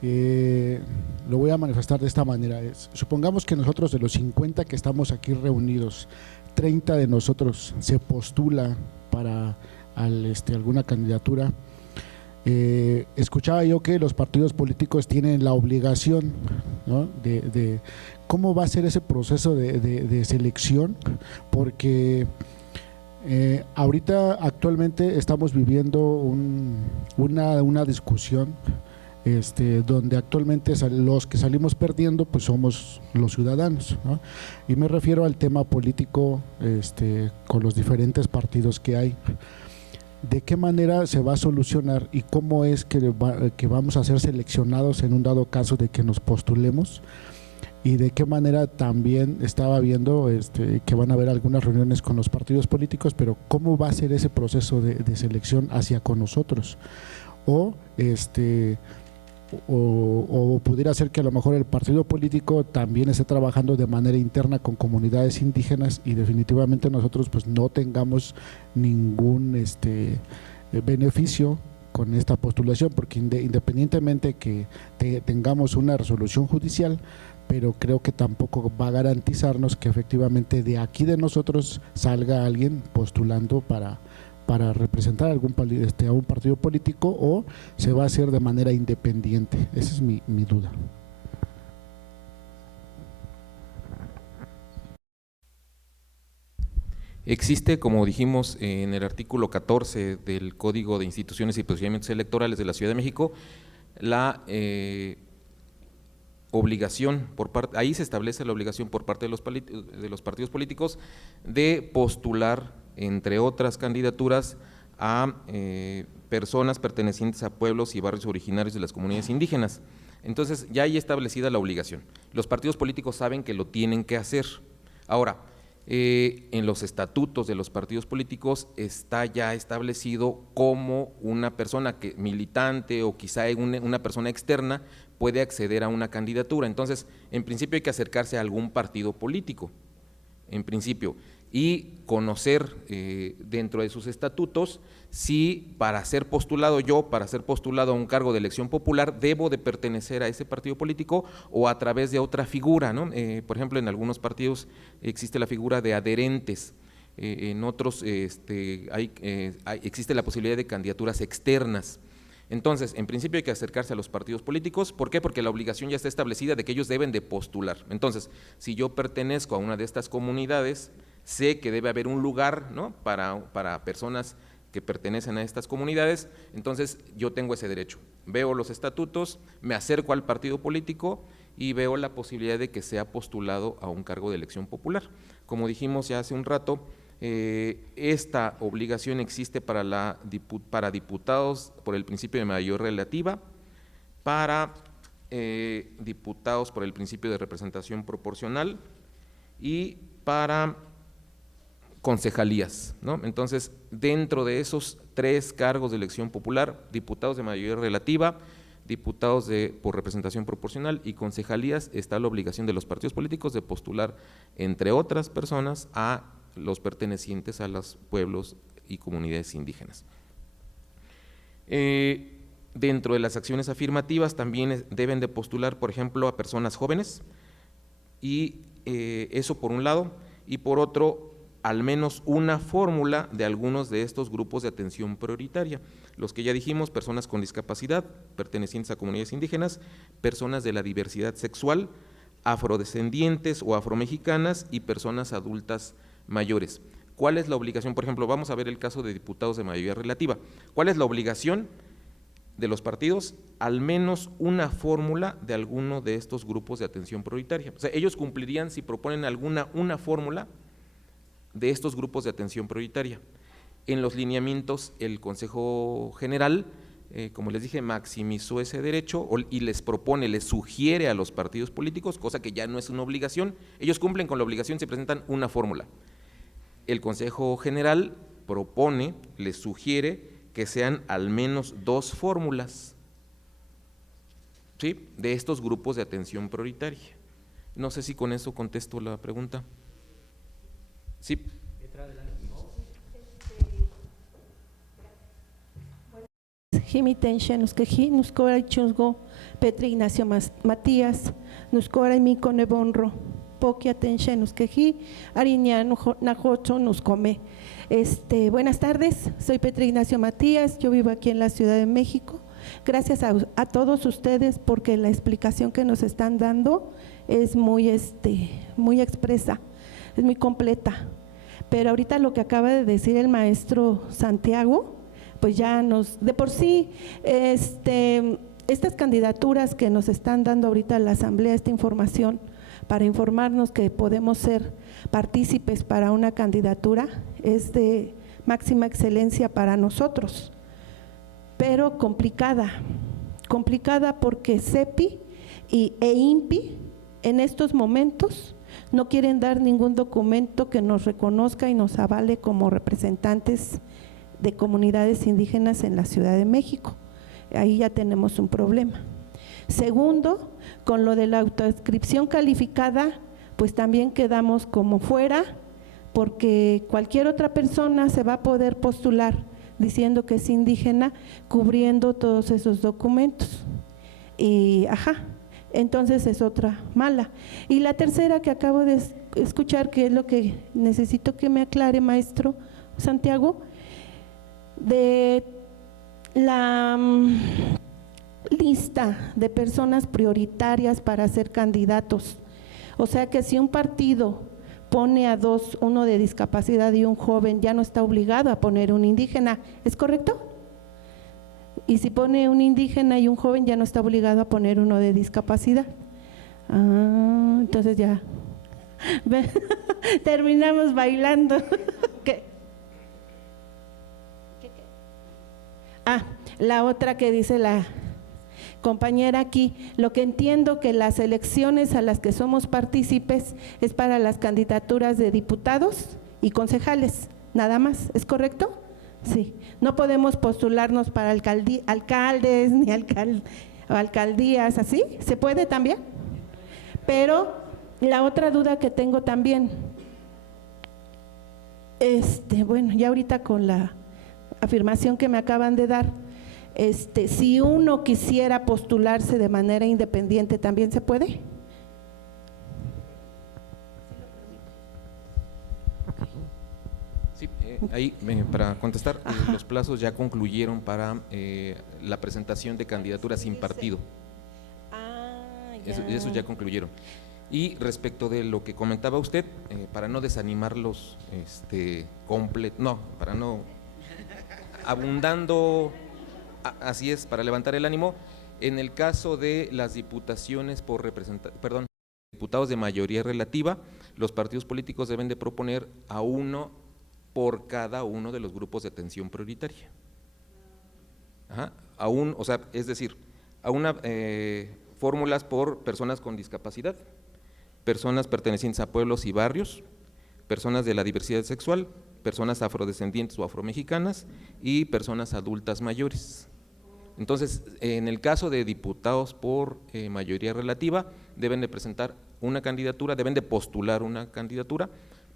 Lo voy a manifestar de esta manera. Supongamos que nosotros, de los 50 que estamos aquí reunidos, 30 de nosotros se postula para alguna candidatura. Escuchaba yo que los partidos políticos tienen la obligación, ¿no?, de cómo va a ser ese proceso de selección, porque ahorita actualmente estamos viviendo una discusión donde actualmente los que salimos perdiendo pues somos los ciudadanos, ¿no? Y me refiero al tema político con los diferentes partidos que hay. ¿De qué manera se va a solucionar y cómo es que vamos a ser seleccionados en un dado caso de que nos postulemos? Y de qué manera también estaba viendo que van a haber algunas reuniones con los partidos políticos, pero cómo va a ser ese proceso de selección hacia con nosotros. O pudiera ser que a lo mejor el partido político también esté trabajando de manera interna con comunidades indígenas y definitivamente nosotros pues no tengamos ningún beneficio con esta postulación, porque independientemente que tengamos una resolución judicial, pero creo que tampoco va a garantizarnos que efectivamente de aquí de nosotros salga alguien postulando para representar a un partido político, o se va a hacer de manera independiente. Esa es mi duda. Existe, como dijimos en el artículo 14 del Código de Instituciones y Procedimientos Electorales de la Ciudad de México, la obligación ahí se establece la obligación por parte de los partidos políticos de postular, entre otras candidaturas, a personas pertenecientes a pueblos y barrios originarios de las comunidades indígenas. Entonces ya hay establecida la obligación. Los partidos políticos saben que lo tienen que hacer. Ahora, en los estatutos de los partidos políticos está ya establecido cómo una persona militante o quizá una persona externa puede acceder a una candidatura. Entonces, en principio hay que acercarse a algún partido político, en principio, y conocer dentro de sus estatutos si para ser postulado a un cargo de elección popular debo de pertenecer a ese partido político o a través de otra figura, ¿no? Por ejemplo, en algunos partidos existe la figura de adherentes, en otros existe la posibilidad de candidaturas externas. Entonces, en principio hay que acercarse a los partidos políticos. ¿Por qué? Porque la obligación ya está establecida de que ellos deben de postular. Entonces, si yo pertenezco a una de estas comunidades, sé que debe haber un lugar, ¿no?, para personas que pertenecen a estas comunidades, entonces yo tengo ese derecho. Veo los estatutos, me acerco al partido político y veo la posibilidad de que sea postulado a un cargo de elección popular. Como dijimos ya hace un rato, esta obligación existe para diputados por el principio de mayoría relativa, para diputados por el principio de representación proporcional y para concejalías, ¿no? Entonces, dentro de esos 3 cargos de elección popular, diputados de mayoría relativa, diputados por representación proporcional y concejalías, está la obligación de los partidos políticos de postular, entre otras personas, a los pertenecientes a los pueblos y comunidades indígenas. Dentro de las acciones afirmativas también deben de postular, por ejemplo, a personas jóvenes, y eso por un lado, y por otro, al menos una fórmula de algunos de estos grupos de atención prioritaria. Los que ya dijimos: personas con discapacidad, pertenecientes a comunidades indígenas, personas de la diversidad sexual, afrodescendientes o afromexicanas y personas adultas mayores. ¿Cuál es la obligación? Por ejemplo, vamos a ver el caso de diputados de mayoría relativa. ¿Cuál es la obligación de los partidos? Al menos una fórmula de alguno de estos grupos de atención prioritaria. O sea, ellos cumplirían si proponen una fórmula de estos grupos de atención prioritaria. En los lineamientos, el Consejo General, como les dije, maximizó ese derecho y les propone, les sugiere a los partidos políticos, cosa que ya no es una obligación, ellos cumplen con la obligación si presentan una fórmula. El Consejo General propone, les sugiere que sean al menos 2 fórmulas, ¿sí?, de estos grupos de atención prioritaria. No sé si con eso contesto la pregunta. Sí. Jimiten Nuskeji, Nuskora Chusgo, Petri Ignacio Matías, Nuskora Miko Nebonro, Pokia Tenche Nuskeji, Ariña Najocho Nuskome. Buenas tardes, soy Petri Ignacio Matías, yo vivo aquí en la Ciudad de México. Gracias a todos ustedes porque la explicación que nos están dando es muy expresa, es muy completa. Pero ahorita lo que acaba de decir el maestro Santiago, pues ya de por sí, estas candidaturas que nos están dando ahorita la Asamblea, esta información para informarnos que podemos ser partícipes para una candidatura, es de máxima excelencia para nosotros, pero complicada porque CEPI e INPI en estos momentos no quieren dar ningún documento que nos reconozca y nos avale como representantes de comunidades indígenas en la Ciudad de México. Ahí ya tenemos un problema. Segundo, con lo de la autoadscripción calificada, pues también quedamos como fuera, porque cualquier otra persona se va a poder postular diciendo que es indígena, cubriendo todos esos documentos. Y entonces es otra mala. Y la tercera que acabo de escuchar, que es lo que necesito que me aclare, maestro Santiago, de la lista de personas prioritarias para ser candidatos. O sea que si un partido pone a 2, uno de discapacidad y un joven, ya no está obligado a poner un indígena, ¿es correcto? Y si pone un indígena y un joven, ya no está obligado a poner uno de discapacidad. Entonces ya terminamos bailando. La otra que dice la compañera aquí, lo que entiendo que las elecciones a las que somos partícipes es para las candidaturas de diputados y concejales, nada más, ¿es correcto? Sí, no podemos postularnos para alcaldes ni alcaldías, ¿así? ¿Se puede también? Pero la otra duda que tengo también, bueno, ya ahorita con la afirmación que me acaban de dar, si uno quisiera postularse de manera independiente, ¿también se puede? Sí, ahí para contestar, los plazos ya concluyeron para la presentación de candidaturas sin partido. Eso ya concluyeron. Y respecto de lo que comentaba usted, para no desanimarlos, para no abundando, así es, para levantar el ánimo, en el caso de las diputaciones diputados de mayoría relativa, los partidos políticos deben de proponer a uno por cada uno de los grupos de atención prioritaria. Es decir, fórmulas por personas con discapacidad, personas pertenecientes a pueblos y barrios, personas de la diversidad sexual, personas afrodescendientes o afromexicanas y personas adultas mayores. Entonces, en el caso de diputados por mayoría relativa, deben de presentar una candidatura, deben de postular una candidatura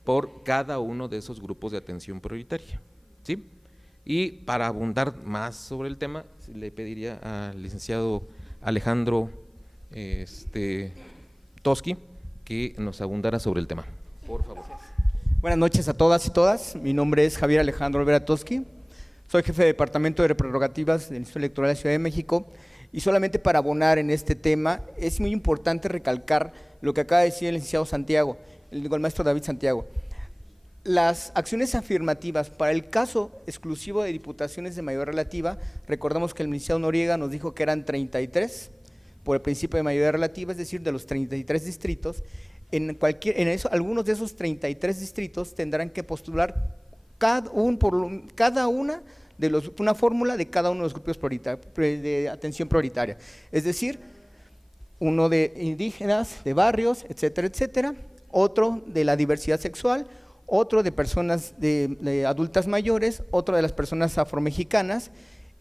por cada uno de esos grupos de atención prioritaria, ¿sí? Y para abundar más sobre el tema, le pediría al licenciado Alejandro Toski que nos abundara sobre el tema, por favor. Buenas noches a todas y todas. Mi nombre es Javier Alejandro Olvera Toski. Soy jefe de Departamento de Prerrogativas del Instituto Electoral de la Ciudad de México. Y solamente para abonar en este tema, es muy importante recalcar lo que acaba de decir el licenciado Santiago, el maestro David Santiago. Las acciones afirmativas para el caso exclusivo de diputaciones de mayoría relativa, recordamos que el licenciado Noriega nos dijo que eran 33 por el principio de mayoría relativa, es decir, de los 33 distritos. Algunos de esos 33 distritos tendrán que postular una fórmula de cada uno de los grupos de atención prioritaria. Es decir, uno de indígenas, de barrios, etcétera, etcétera, otro de la diversidad sexual, otro de personas de adultas mayores, otro de las personas afromexicanas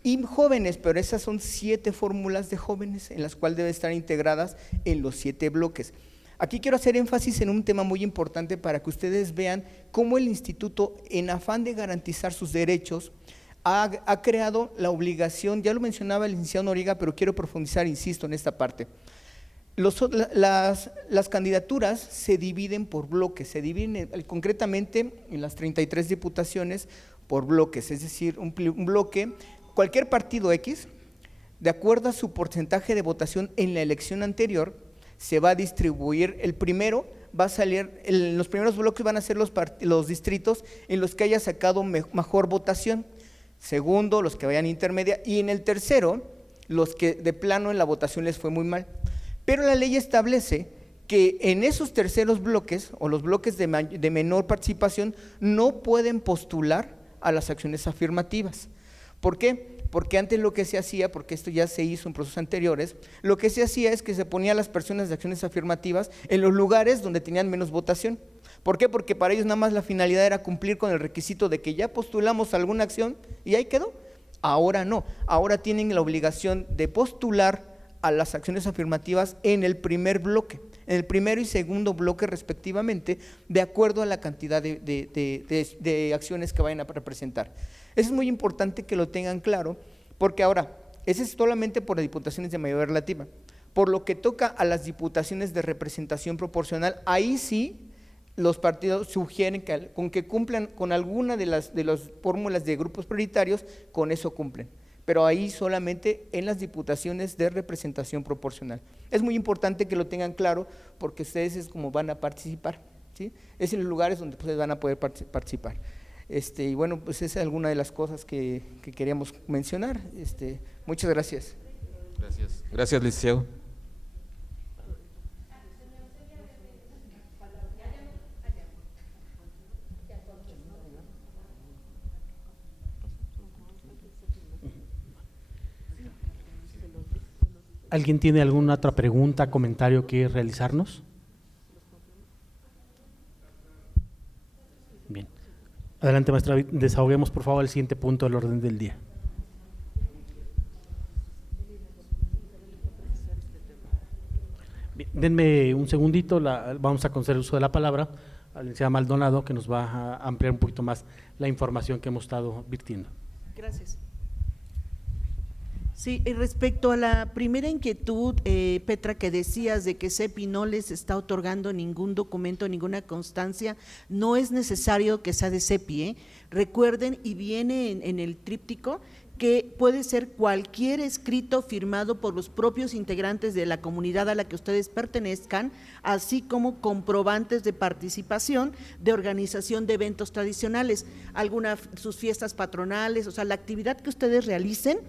y jóvenes, pero esas son 7 fórmulas de jóvenes en las cuales deben estar integradas en los 7 bloques. Aquí quiero hacer énfasis en un tema muy importante para que ustedes vean cómo el instituto, en afán de garantizar sus derechos, ha creado la obligación, ya lo mencionaba el licenciado Noriega, pero quiero profundizar, insisto, en esta parte. Las candidaturas se dividen por bloques, se dividen concretamente en las 33 diputaciones por bloques, es decir, un bloque, cualquier partido X, de acuerdo a su porcentaje de votación en la elección anterior, se va a distribuir. El primero va a salir, los primeros bloques van a ser los distritos en los que haya sacado mejor votación, segundo, los que vayan intermedia, y en el tercero, los que de plano en la votación les fue muy mal. Pero la ley establece que en esos terceros bloques, o los bloques de menor participación, no pueden postular a las acciones afirmativas. ¿Por qué? Porque antes lo que se hacía, porque esto ya se hizo en procesos anteriores, lo que se hacía es que se ponía a las personas de acciones afirmativas en los lugares donde tenían menos votación. ¿Por qué? Porque para ellos nada más la finalidad era cumplir con el requisito de que ya postulamos alguna acción y ahí quedó. Ahora no, ahora tienen la obligación de postular a las acciones afirmativas en el primer bloque, en el primero y segundo bloque respectivamente, de acuerdo a la cantidad de acciones que vayan a representar. Eso es muy importante que lo tengan claro, porque ahora, ese es solamente por las diputaciones de mayoría relativa. Por lo que toca a las diputaciones de representación proporcional, ahí sí los partidos sugieren que con que cumplan con alguna de las fórmulas de grupos prioritarios, con eso cumplen. Pero ahí solamente en las diputaciones de representación proporcional. Es muy importante que lo tengan claro, porque ustedes es como van a participar, ¿sí? Es en los lugares donde ustedes van a poder participar. Y bueno, pues esa es alguna de las cosas que queríamos mencionar. Muchas gracias. Gracias. Gracias, licenciado. ¿Alguien tiene alguna otra pregunta, comentario que realizarnos? Bien. Adelante, maestra, desahoguemos por favor el siguiente punto del orden del día. Bien, denme un segundito, vamos a conceder uso de la palabra a la licenciada Maldonado, que nos va a ampliar un poquito más la información que hemos estado virtiendo. Gracias. Sí, y respecto a la primera inquietud, Petra, que decías de que CEPI no les está otorgando ningún documento, ninguna constancia, no es necesario que sea de CEPI, Recuerden, y viene en el tríptico, que puede ser cualquier escrito firmado por los propios integrantes de la comunidad a la que ustedes pertenezcan, así como comprobantes de participación de organización de eventos tradicionales, sus fiestas patronales, o sea, la actividad que ustedes realicen.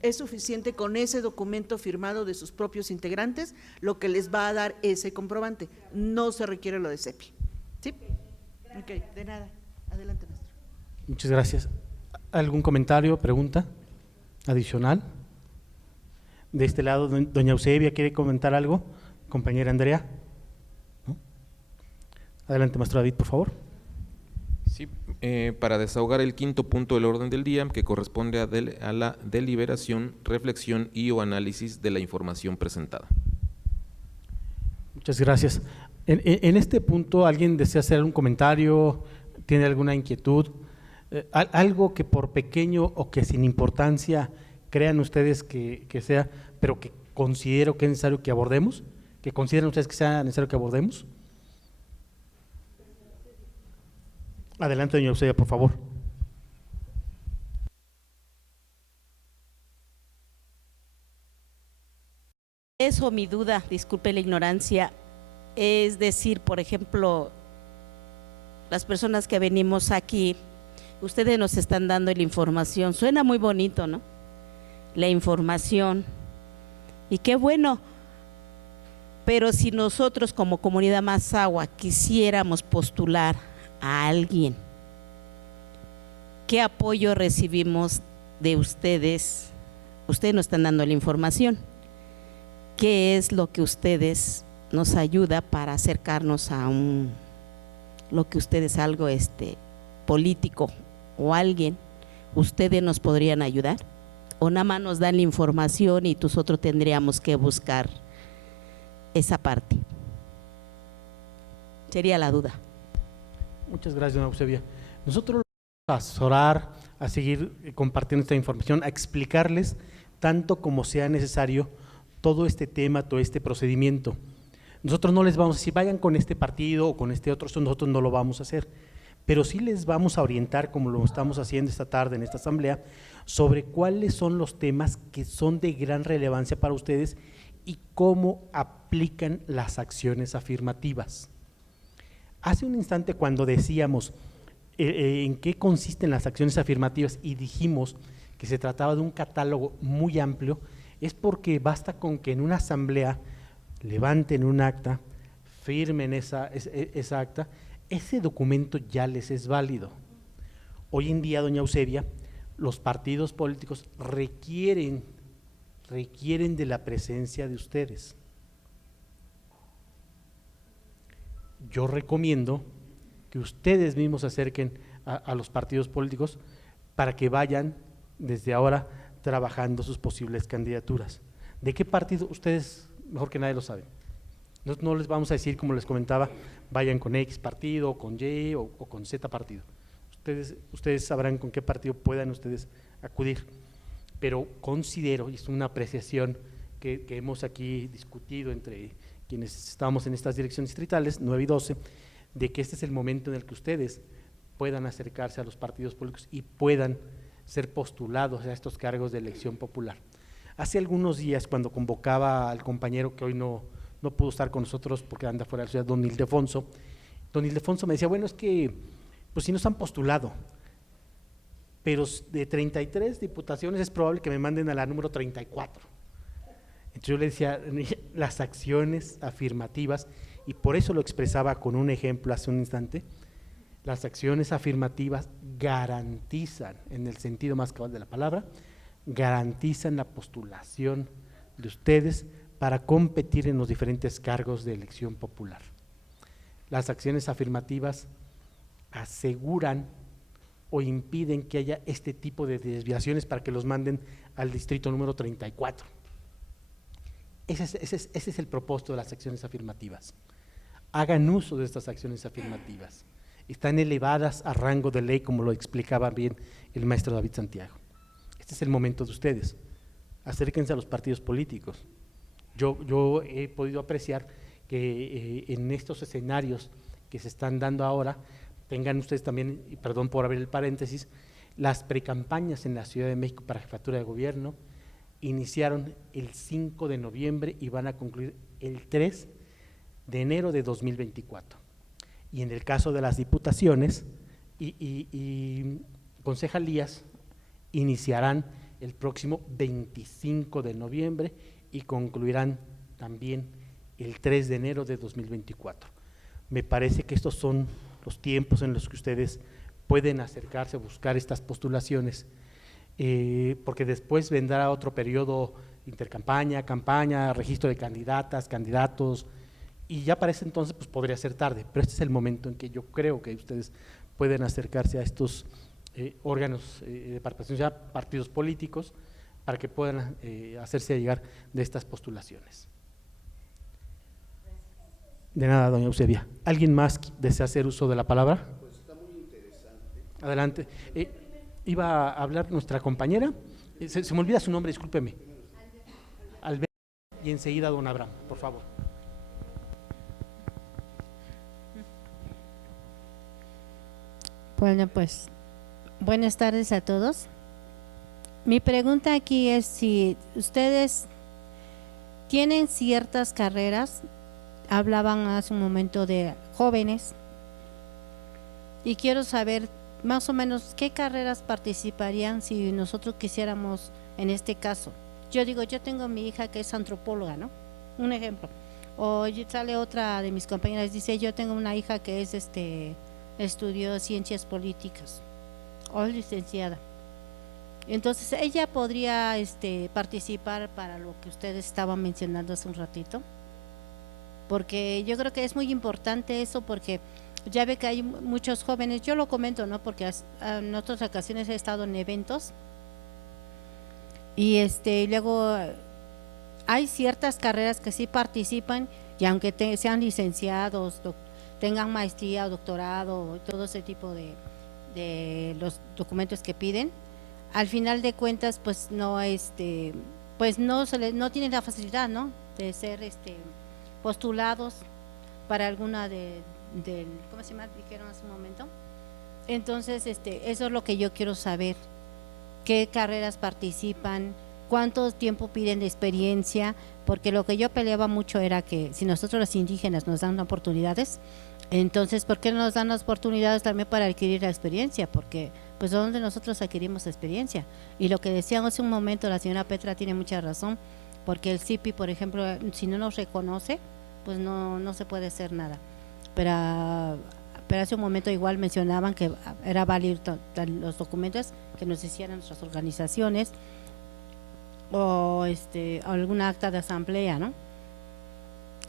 Es suficiente con ese documento firmado de sus propios integrantes, lo que les va a dar ese comprobante. No se requiere lo de CEPI. ¿Sí? Ok, de nada. Adelante, maestro. Muchas gracias. ¿Algún comentario, pregunta adicional? De este lado, doña Eusebia, ¿quiere comentar algo? Compañera Andrea. ¿No? Adelante, maestro David, por favor. Sí, para desahogar el quinto punto del orden del día, que corresponde a la deliberación, reflexión y o análisis de la información presentada. Muchas gracias. En este punto, ¿alguien desea hacer algún comentario? ¿Tiene alguna inquietud? Algo que por pequeño o que sin importancia crean ustedes que sea, pero que considero que es necesario que abordemos, que consideran ustedes que sea necesario que abordemos. Adelante, doña Eusebia, por favor. Eso, mi duda, disculpe la ignorancia, es decir, por ejemplo, las personas que venimos aquí, ustedes nos están dando la información, suena muy bonito, ¿no? La información, y qué bueno, pero si nosotros como comunidad Mazahua quisiéramos postular a alguien ¿qué apoyo recibimos de ustedes? Ustedes nos están dando la información. ¿Qué es lo que ustedes nos ayuda para acercarnos a lo que ustedes algo político o alguien? ¿Ustedes nos podrían ayudar? ¿O nada más nos dan la información y nosotros tendríamos que buscar esa parte? Sería la duda. Muchas gracias, doña Eusebia. Nosotros vamos a asesorar, a seguir compartiendo esta información, a explicarles tanto como sea necesario todo este tema, todo este procedimiento. Nosotros no les vamos a decir vayan con este partido o con este otro, eso nosotros no lo vamos a hacer, pero sí les vamos a orientar, como lo estamos haciendo esta tarde en esta asamblea, sobre cuáles son los temas que son de gran relevancia para ustedes y cómo aplican las acciones afirmativas. Hace un instante, cuando decíamos en qué consisten las acciones afirmativas y dijimos que se trataba de un catálogo muy amplio, es porque basta con que en una asamblea levanten un acta, firmen esa acta, ese documento ya les es válido. Hoy en día, doña Eusebia, los partidos políticos requieren de la presencia de ustedes. Yo recomiendo que ustedes mismos se acerquen a los partidos políticos para que vayan desde ahora trabajando sus posibles candidaturas. ¿De qué partido? Ustedes mejor que nadie lo saben. No les vamos a decir, como les comentaba, vayan con X partido, o con Y o con Z partido. Ustedes sabrán con qué partido puedan ustedes acudir, pero considero, y es una apreciación que hemos aquí discutido entre quienes estamos en estas direcciones distritales, 9 y 12, de que este es el momento en el que ustedes puedan acercarse a los partidos políticos y puedan ser postulados a estos cargos de elección popular. Hace algunos días, cuando convocaba al compañero que hoy no pudo estar con nosotros porque anda fuera de la ciudad, don Ildefonso me decía, bueno, es que pues si nos han postulado, pero de 33 diputaciones es probable que me manden a la número 34. Entonces yo le decía, las acciones afirmativas, y por eso lo expresaba con un ejemplo hace un instante, las acciones afirmativas garantizan, en el sentido más cabal de la palabra, garantizan la postulación de ustedes para competir en los diferentes cargos de elección popular. Las acciones afirmativas aseguran o impiden que haya este tipo de desviaciones para que los manden al distrito número 34. Ese es el propósito de las acciones afirmativas. Hagan uso de estas acciones afirmativas. Están elevadas a rango de ley, como lo explicaba bien el maestro David Santiago. Este es el momento de ustedes. Acérquense a los partidos políticos. Yo he podido apreciar que en estos escenarios que se están dando ahora, tengan ustedes también, y perdón por abrir el paréntesis, las precampañas en la Ciudad de México para jefatura de gobierno iniciaron el 5 de noviembre y van a concluir el 3 de enero de 2024. Y en el caso de las diputaciones y concejalías, iniciarán el próximo 25 de noviembre y concluirán también el 3 de enero de 2024. Me parece que estos son los tiempos en los que ustedes pueden acercarse a buscar estas postulaciones, porque después vendrá otro periodo intercampaña, campaña, registro de candidatas, candidatos, y ya para ese entonces pues podría ser tarde, pero este es el momento en que yo creo que ustedes pueden acercarse a estos órganos de participación, ya partidos políticos, para que puedan hacerse llegar de estas postulaciones. De nada, doña Eusebia. ¿Alguien más desea hacer uso de la palabra? Pues está muy interesante. Adelante. Iba a hablar nuestra compañera, se me olvida su nombre, discúlpeme. Alberto, y enseguida don Abraham, por favor. Bueno, pues, buenas tardes a todos. Mi pregunta aquí es si ustedes tienen ciertas carreras, hablaban hace un momento de jóvenes, y quiero saber más o menos qué carreras participarían si nosotros quisiéramos, en este caso. Yo digo, yo tengo mi hija que es antropóloga, ¿no? Un ejemplo. O sale otra de mis compañeras, dice, yo tengo una hija que es estudió ciencias políticas o licenciada. Entonces, ella podría participar para lo que ustedes estaban mencionando hace un ratito, porque yo creo que es muy importante eso, porque ya ve que hay muchos jóvenes, yo lo comento, ¿no? Porque en otras ocasiones he estado en eventos y luego hay ciertas carreras que sí participan y aunque sean licenciados, tengan maestría o doctorado, todo ese tipo de los documentos que piden, al final de cuentas pues no pues no tienen la facilidad, ¿no? De ser postulados para alguna del ¿cómo se llama? Dijeron hace un momento. Entonces eso es lo que yo quiero saber, qué carreras participan, cuánto tiempo piden de experiencia, porque lo que yo peleaba mucho era que si nosotros los indígenas nos dan oportunidades, entonces ¿por qué no nos dan las oportunidades también para adquirir la experiencia? Porque pues donde nosotros adquirimos experiencia. Y lo que decíamos hace un momento, la señora Petra tiene mucha razón, porque el CIPI, por ejemplo, si no nos reconoce, pues no se puede hacer nada. Pero hace un momento igual mencionaban que era válido los documentos que nos hicieran nuestras organizaciones o alguna acta de asamblea, ¿no?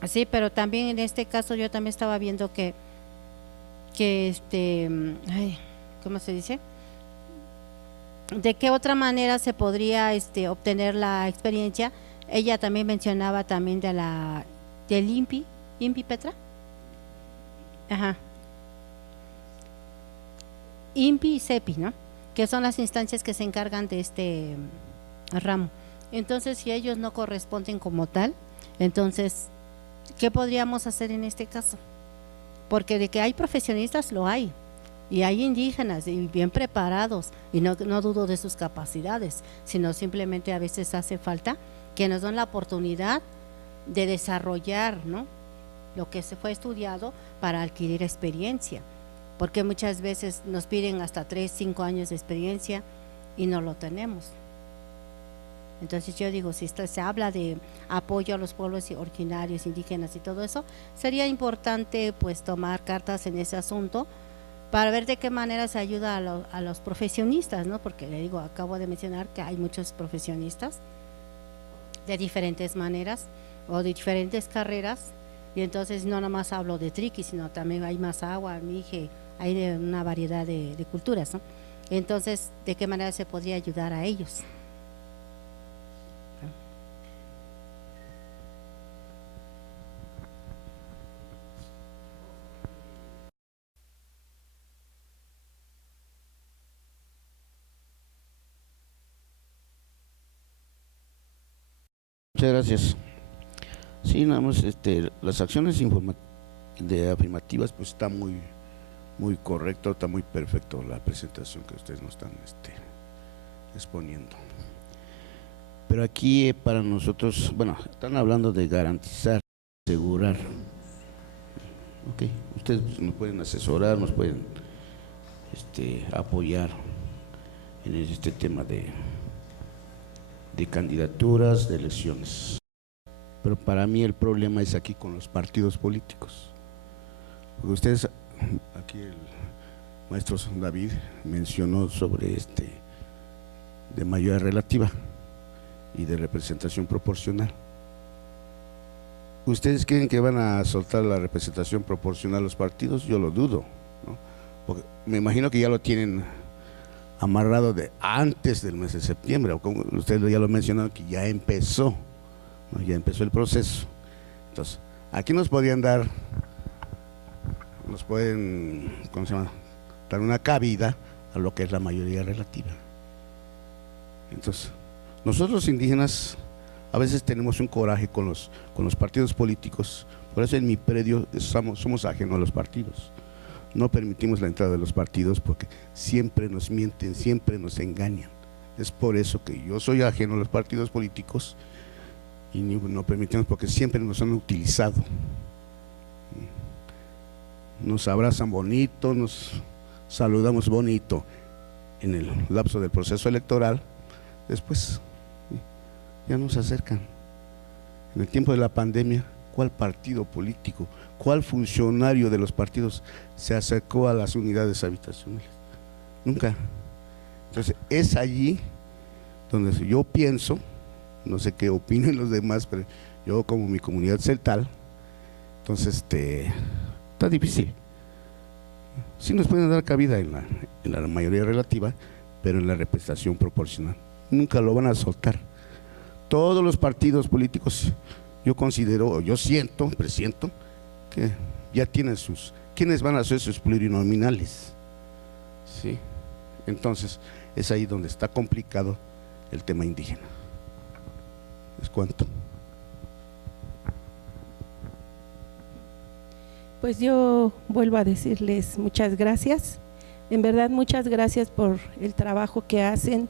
Sí, pero también en este caso yo también estaba viendo que ¿cómo se dice? ¿De qué otra manera se podría obtener la experiencia? Ella también mencionaba también del INPI Petra. Ajá. INPI y CEPI, ¿no? Que son las instancias que se encargan de este ramo. Entonces, si ellos no corresponden como tal, entonces, ¿qué podríamos hacer en este caso? Porque de que hay profesionistas, lo hay. Y hay indígenas y bien preparados, y no dudo de sus capacidades, sino simplemente a veces hace falta que nos den la oportunidad de desarrollar, ¿no?, lo que se fue estudiado para adquirir experiencia, porque muchas veces nos piden hasta 3, 5 años de experiencia y no lo tenemos. Entonces yo digo, si se habla de apoyo a los pueblos originarios, indígenas y todo eso, sería importante pues tomar cartas en ese asunto para ver de qué manera se ayuda a los profesionistas, ¿no? Porque le digo, acabo de mencionar que hay muchos profesionistas de diferentes maneras o de diferentes carreras, y entonces no nomás hablo de triqui, sino también hay Mazahua, Mije, hay de una variedad de culturas, ¿no? Entonces, ¿de qué manera se podría ayudar a ellos? Muchas gracias. Sí, nada más las acciones afirmativas pues está muy correcto, está muy perfecto la presentación que ustedes nos están exponiendo. Pero aquí para nosotros, bueno, están hablando de garantizar, asegurar. Ok, ustedes pues, nos pueden asesorar, nos pueden apoyar en este tema de candidaturas, de elecciones. Pero para mí el problema es aquí con los partidos políticos. Porque ustedes, aquí el maestro David mencionó sobre de mayoría relativa y de representación proporcional. ¿Ustedes creen que van a soltar la representación proporcional a los partidos? Yo lo dudo, ¿no? Porque me imagino que ya lo tienen amarrado de antes del mes de septiembre, o como ustedes ya lo mencionaron, que ya empezó, ¿no? Ya empezó el proceso. Entonces, aquí nos pueden, ¿cómo se llama?, dar una cabida a lo que es la mayoría relativa. Entonces, nosotros los indígenas a veces tenemos un coraje con los partidos políticos, por eso en mi predio somos ajenos a los partidos. No permitimos la entrada de los partidos porque siempre nos mienten, siempre nos engañan. Es por eso que yo soy ajeno a los partidos políticos y no permitimos, porque siempre nos han utilizado. Nos abrazan bonito, nos saludamos bonito en el lapso del proceso electoral, después ya nos acercan. En el tiempo de la pandemia, ¿cuál partido político, cuál funcionario de los partidos se acercó a las unidades habitacionales? Nunca. Entonces, es allí donde yo pienso, no sé qué opinen los demás, pero yo como mi comunidad celtal, entonces está difícil. Sí nos pueden dar cabida en la mayoría relativa, pero en la representación proporcional nunca lo van a soltar. Todos los partidos políticos, yo considero, yo presiento que ya tienen ¿quiénes van a ser sus plurinominales? ¿Sí? Entonces, es ahí donde está complicado el tema indígena. ¿Es cuánto? Pues yo vuelvo a decirles muchas gracias, en verdad muchas gracias por el trabajo que hacen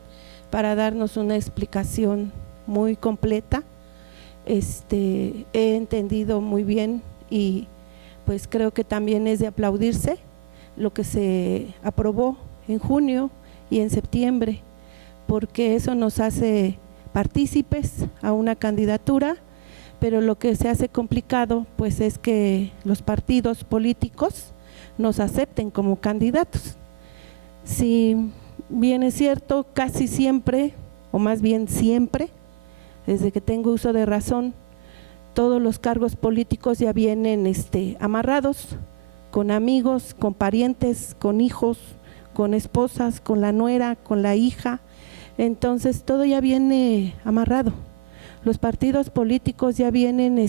para darnos una explicación muy completa. He entendido muy bien y pues creo que también es de aplaudirse lo que se aprobó en junio y en septiembre, porque eso nos hace partícipes a una candidatura, pero lo que se hace complicado pues es que los partidos políticos nos acepten como candidatos. Si bien es cierto, casi siempre, o más bien siempre, desde que tengo uso de razón, todos los cargos políticos ya vienen amarrados con amigos, con parientes, con hijos, con esposas, con la nuera, con la hija. Entonces todo ya viene amarrado. Los partidos políticos ya vienen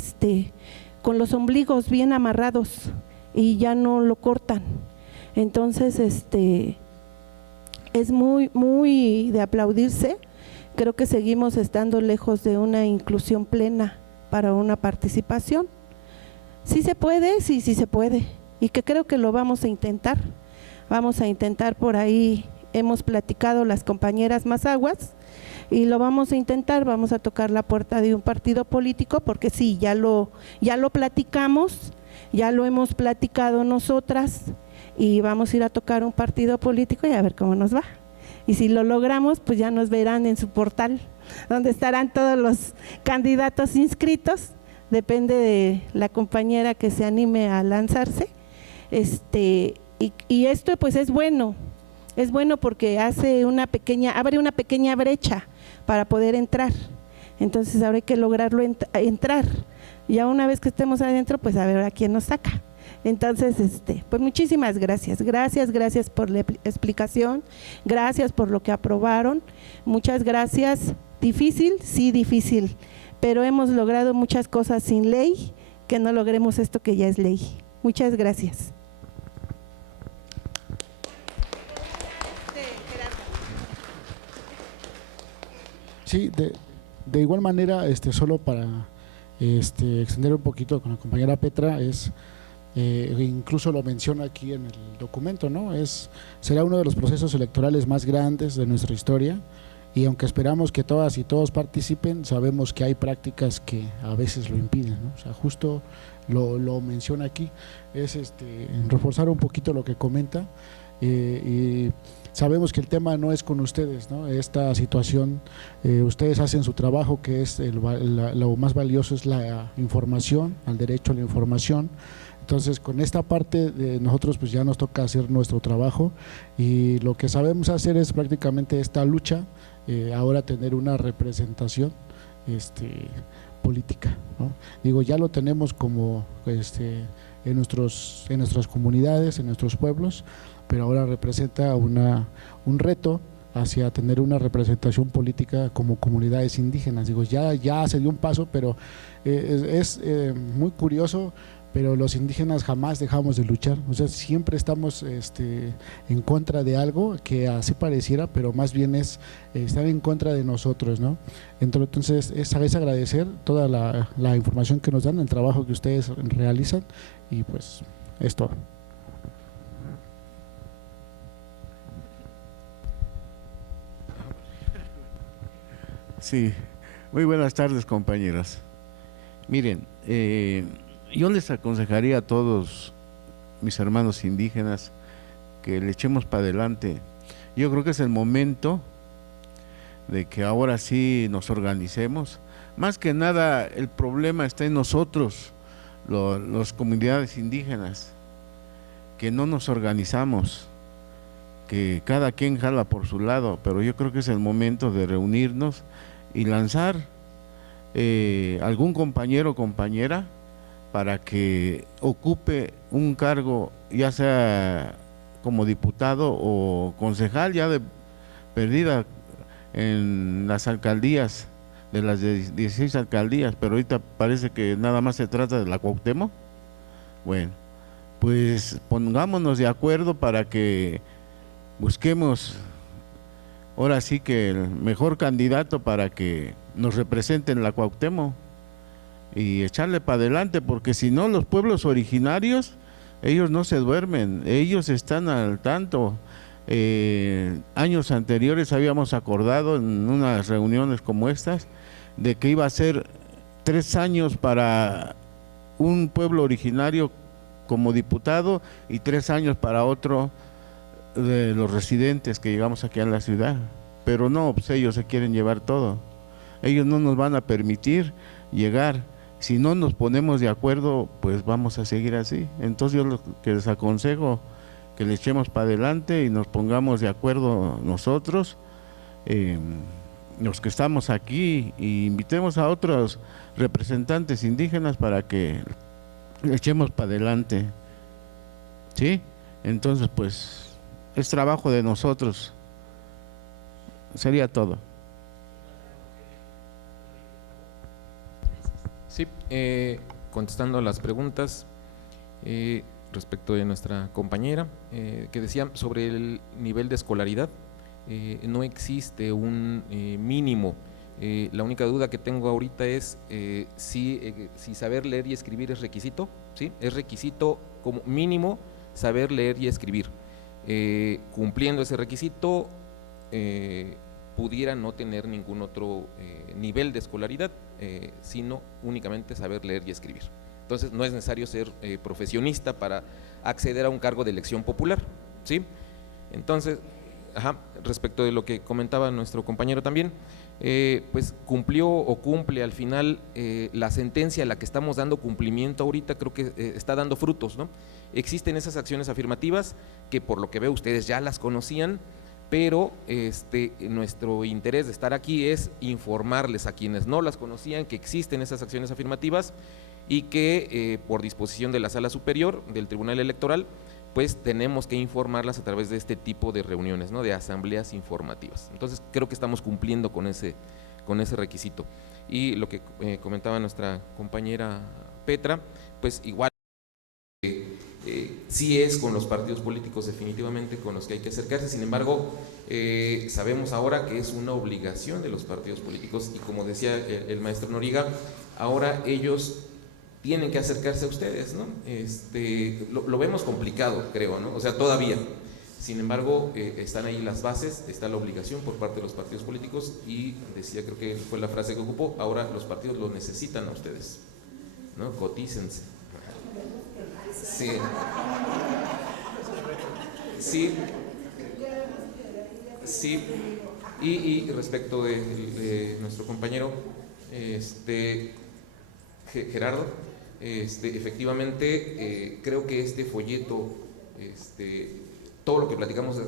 con los ombligos bien amarrados y ya no lo cortan. Entonces es muy de aplaudirse. Creo que seguimos estando lejos de una inclusión plena para una participación. Sí se puede, sí se puede, y que creo que lo vamos a intentar. Vamos a intentar por ahí, hemos platicado las compañeras Mazaguas y lo vamos a intentar, vamos a tocar la puerta de un partido político porque sí, ya lo platicamos, ya lo hemos platicado nosotras y vamos a ir a tocar un partido político y a ver cómo nos va. Y si lo logramos, pues ya nos verán en su portal, donde estarán todos los candidatos inscritos, depende de la compañera que se anime a lanzarse. Y esto pues es bueno porque abre una pequeña brecha para poder entrar. Entonces ahora hay que lograrlo entrar. Ya una vez que estemos adentro, pues a ver a quién nos saca. Entonces, pues muchísimas gracias, gracias por la explicación, gracias por lo que aprobaron, muchas gracias. Difícil, sí difícil, pero hemos logrado muchas cosas sin ley, que no logremos esto que ya es ley. Muchas gracias. Sí, de igual manera, solo para extender un poquito con la compañera Petra, incluso lo menciona aquí en el documento, ¿no? Será uno de los procesos electorales más grandes de nuestra historia, y aunque esperamos que todas y todos participen, sabemos que hay prácticas que a veces lo impiden, ¿no? O sea, justo lo menciona aquí, es reforzar un poquito lo que comenta, y sabemos que el tema no es con ustedes, ¿no? Esta situación, ustedes hacen su trabajo, que es lo más valioso es la información, al derecho a la información. Entonces, con esta parte de nosotros pues ya nos toca hacer nuestro trabajo, y lo que sabemos hacer es prácticamente esta lucha, ahora tener una representación política, ¿no? Digo, ya lo tenemos como en nuestras comunidades, en nuestros pueblos, pero ahora representa un reto hacia tener una representación política como comunidades indígenas. Digo, ya se dio un paso, pero es muy curioso, pero los indígenas jamás dejamos de luchar. O sea, siempre estamos en contra de algo que así pareciera, pero más bien es estar en contra de nosotros, ¿no? Entonces es agradecer toda la información que nos dan, el trabajo que ustedes realizan, y pues es todo. Sí, muy buenas tardes, compañeras. Miren, yo les aconsejaría a todos mis hermanos indígenas que le echemos para adelante. Yo creo que es el momento de que ahora sí nos organicemos. Más que nada, el problema está en nosotros, las comunidades indígenas, que no nos organizamos. que cada quien jala por su lado, pero yo creo que es el momento de reunirnos y lanzar algún compañero o compañera para que ocupe un cargo, ya sea como diputado o concejal, ya de perdida en las alcaldías, de las 16 alcaldías, pero ahorita parece que nada más se trata de la Cuauhtémoc. Bueno, pues pongámonos de acuerdo para que busquemos ahora sí que el mejor candidato para que nos represente en la Cuauhtémoc y echarle para adelante, porque si no, los pueblos originarios, ellos no se duermen, ellos están al tanto. Años anteriores habíamos acordado en unas reuniones como estas de que iba a ser 3 años para un pueblo originario como diputado y 3 años para otro de los residentes que llegamos aquí a la ciudad, pero no, pues ellos se quieren llevar todo, ellos no nos van a permitir llegar. Si no nos ponemos de acuerdo, pues vamos a seguir así. Entonces yo lo que les aconsejo, que le echemos para adelante y nos pongamos de acuerdo nosotros, los que estamos aquí, y invitemos a otros representantes indígenas para que le echemos para adelante, ¿sí? Entonces pues es trabajo de nosotros. Sería todo. Sí, contestando a las preguntas respecto de nuestra compañera que decía sobre el nivel de escolaridad, no existe un mínimo. La única duda que tengo ahorita es si saber leer y escribir es requisito. ¿Sí? Es requisito como mínimo saber leer y escribir. Cumpliendo ese requisito, pudiera no tener ningún otro nivel de escolaridad, sino únicamente saber leer y escribir. Entonces no es necesario ser profesionista para acceder a un cargo de elección popular, ¿sí? Entonces, respecto de lo que comentaba nuestro compañero también, pues cumplió o cumple al final la sentencia a la que estamos dando cumplimiento ahorita, creo que está dando frutos, ¿no? Existen esas acciones afirmativas que por lo que veo ustedes ya las conocían, pero nuestro interés de estar aquí es informarles a quienes no las conocían que existen esas acciones afirmativas y que por disposición de la Sala Superior del Tribunal Electoral, pues tenemos que informarlas a través de este tipo de reuniones, ¿no? De asambleas informativas. Entonces creo que estamos cumpliendo con ese requisito. Y lo que comentaba nuestra compañera Petra, pues igual sí es con los partidos políticos definitivamente con los que hay que acercarse. Sin embargo, sabemos ahora que es una obligación de los partidos políticos y como decía el maestro Noriga, ahora ellos tienen que acercarse a ustedes, ¿no? Lo vemos complicado, creo, ¿no? O sea, todavía. Sin embargo, están ahí las bases, está la obligación por parte de los partidos políticos y decía, creo que fue la frase que ocupó, ahora los partidos lo necesitan a ustedes, ¿no? Cotícense. Sí. Sí. Sí. Y respecto de nuestro compañero, Gerardo, efectivamente creo que este folleto, todo lo que platicamos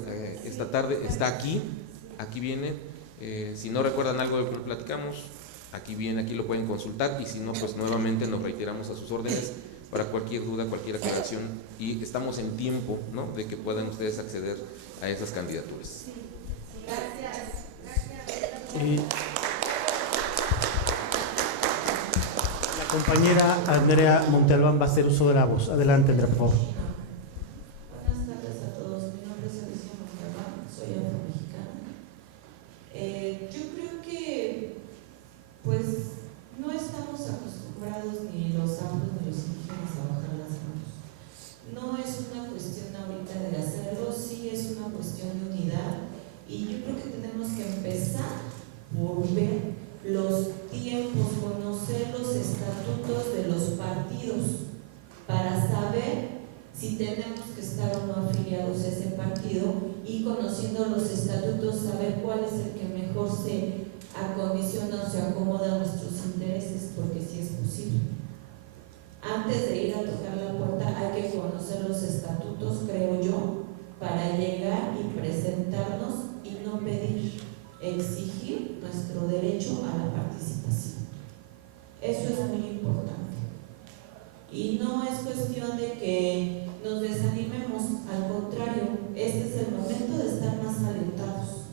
esta tarde está aquí viene, si no recuerdan algo de lo que platicamos, aquí viene, aquí lo pueden consultar y si no, pues nuevamente nos reiteramos a sus órdenes para cualquier duda, cualquier aclaración y estamos en tiempo, ¿no? De que puedan ustedes acceder a esas candidaturas. Sí. Gracias. La compañera Andrea Montalbán va a hacer uso de la voz. Adelante, Andrea, por favor. Buenas tardes a todos. Mi nombre es Alicia Montalbán, soy afromexicana. Yo creo que, pues, no estamos acostumbrados ni los afros ni los indígenas a bajar las manos. No es una cuestión ahorita de hacerlo, sí es una cuestión de unidad y yo creo que tenemos que empezar por ver los tiempos, conocer los estatutos de los partidos para saber si tenemos que estar o no afiliados a ese partido y conociendo los estatutos saber cuál es el que mejor se acondiciona o se acomoda a nuestros intereses, porque sí es posible. Antes de ir a tocar la puerta hay que conocer los estatutos, creo yo, para llegar y presentar Eso es muy importante. Y no es cuestión de que nos desanimemos, al contrario, este es el momento de estar más alentados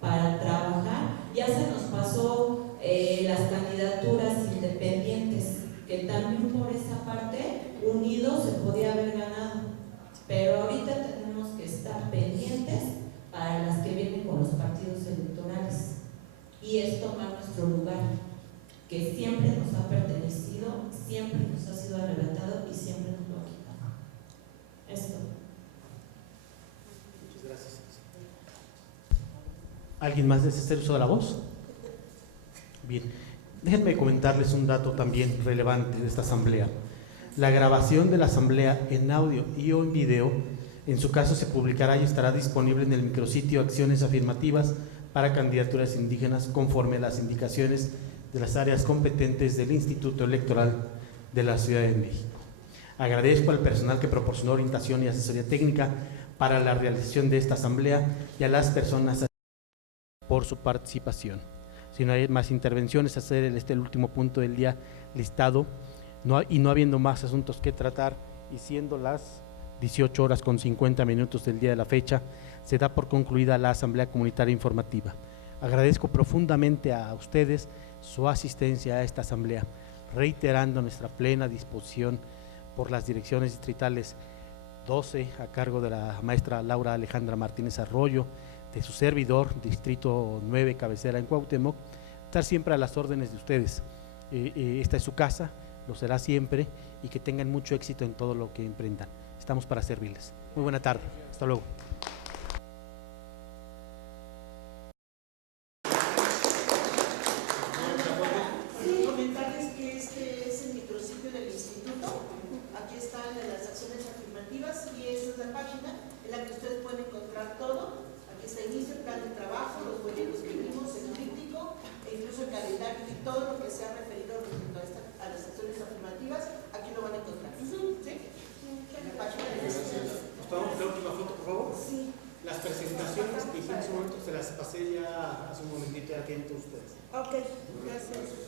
para trabajar. Ya se nos pasó las candidaturas independientes, que también por esa parte, unidos se podía haber ganado, pero ahorita tenemos que estar pendientes para las que vienen con los partidos electorales, y es tomar nuestro lugar, que siempre nos ha pertenecido, siempre nos ha sido arrebatado y siempre nos lo ha quitado. Esto. Muchas gracias. ¿Alguien más desea hacer uso de la voz? Bien, déjenme comentarles un dato también relevante de esta asamblea. La grabación de la asamblea en audio y o en video, en su caso se publicará y estará disponible en el micrositio Acciones Afirmativas para Candidaturas Indígenas conforme a las indicaciones de las áreas competentes del Instituto Electoral de la Ciudad de México. Agradezco al personal que proporcionó orientación y asesoría técnica para la realización de esta asamblea y a las personas por su participación. Si no hay más intervenciones, hacer el último punto del día listado, no habiendo más asuntos que tratar y siendo las 18:50 del día de la fecha, se da por concluida la Asamblea Comunitaria Informativa. Agradezco profundamente a ustedes su asistencia a esta asamblea, reiterando nuestra plena disposición por las direcciones distritales 12 a cargo de la maestra Laura Alejandra Martínez Arroyo, de su servidor, Distrito 9, cabecera en Cuauhtémoc, estar siempre a las órdenes de ustedes. Esta es su casa, lo será siempre, y que tengan mucho éxito en todo lo que emprendan. Estamos para servirles. Muy buena tarde. Hasta luego. Comentarles que este es el micrositio del instituto. Aquí están las acciones afirmativas y esa es la página en la que ustedes pueden encontrar todo. Aquí está el inicio, el plan de trabajo, los folletos que vimos, el tríptico, e incluso el calendario y todo lo que se ha referido respecto a las acciones afirmativas. Aquí lo van a encontrar. ¿Sí? En la página del instituto. ¿Nos tomamos la última foto, por favor? Sí. Las presentaciones que hicimos en su momento se las pasé ya hace un momentito, ya tienen todos ustedes. Ok, gracias.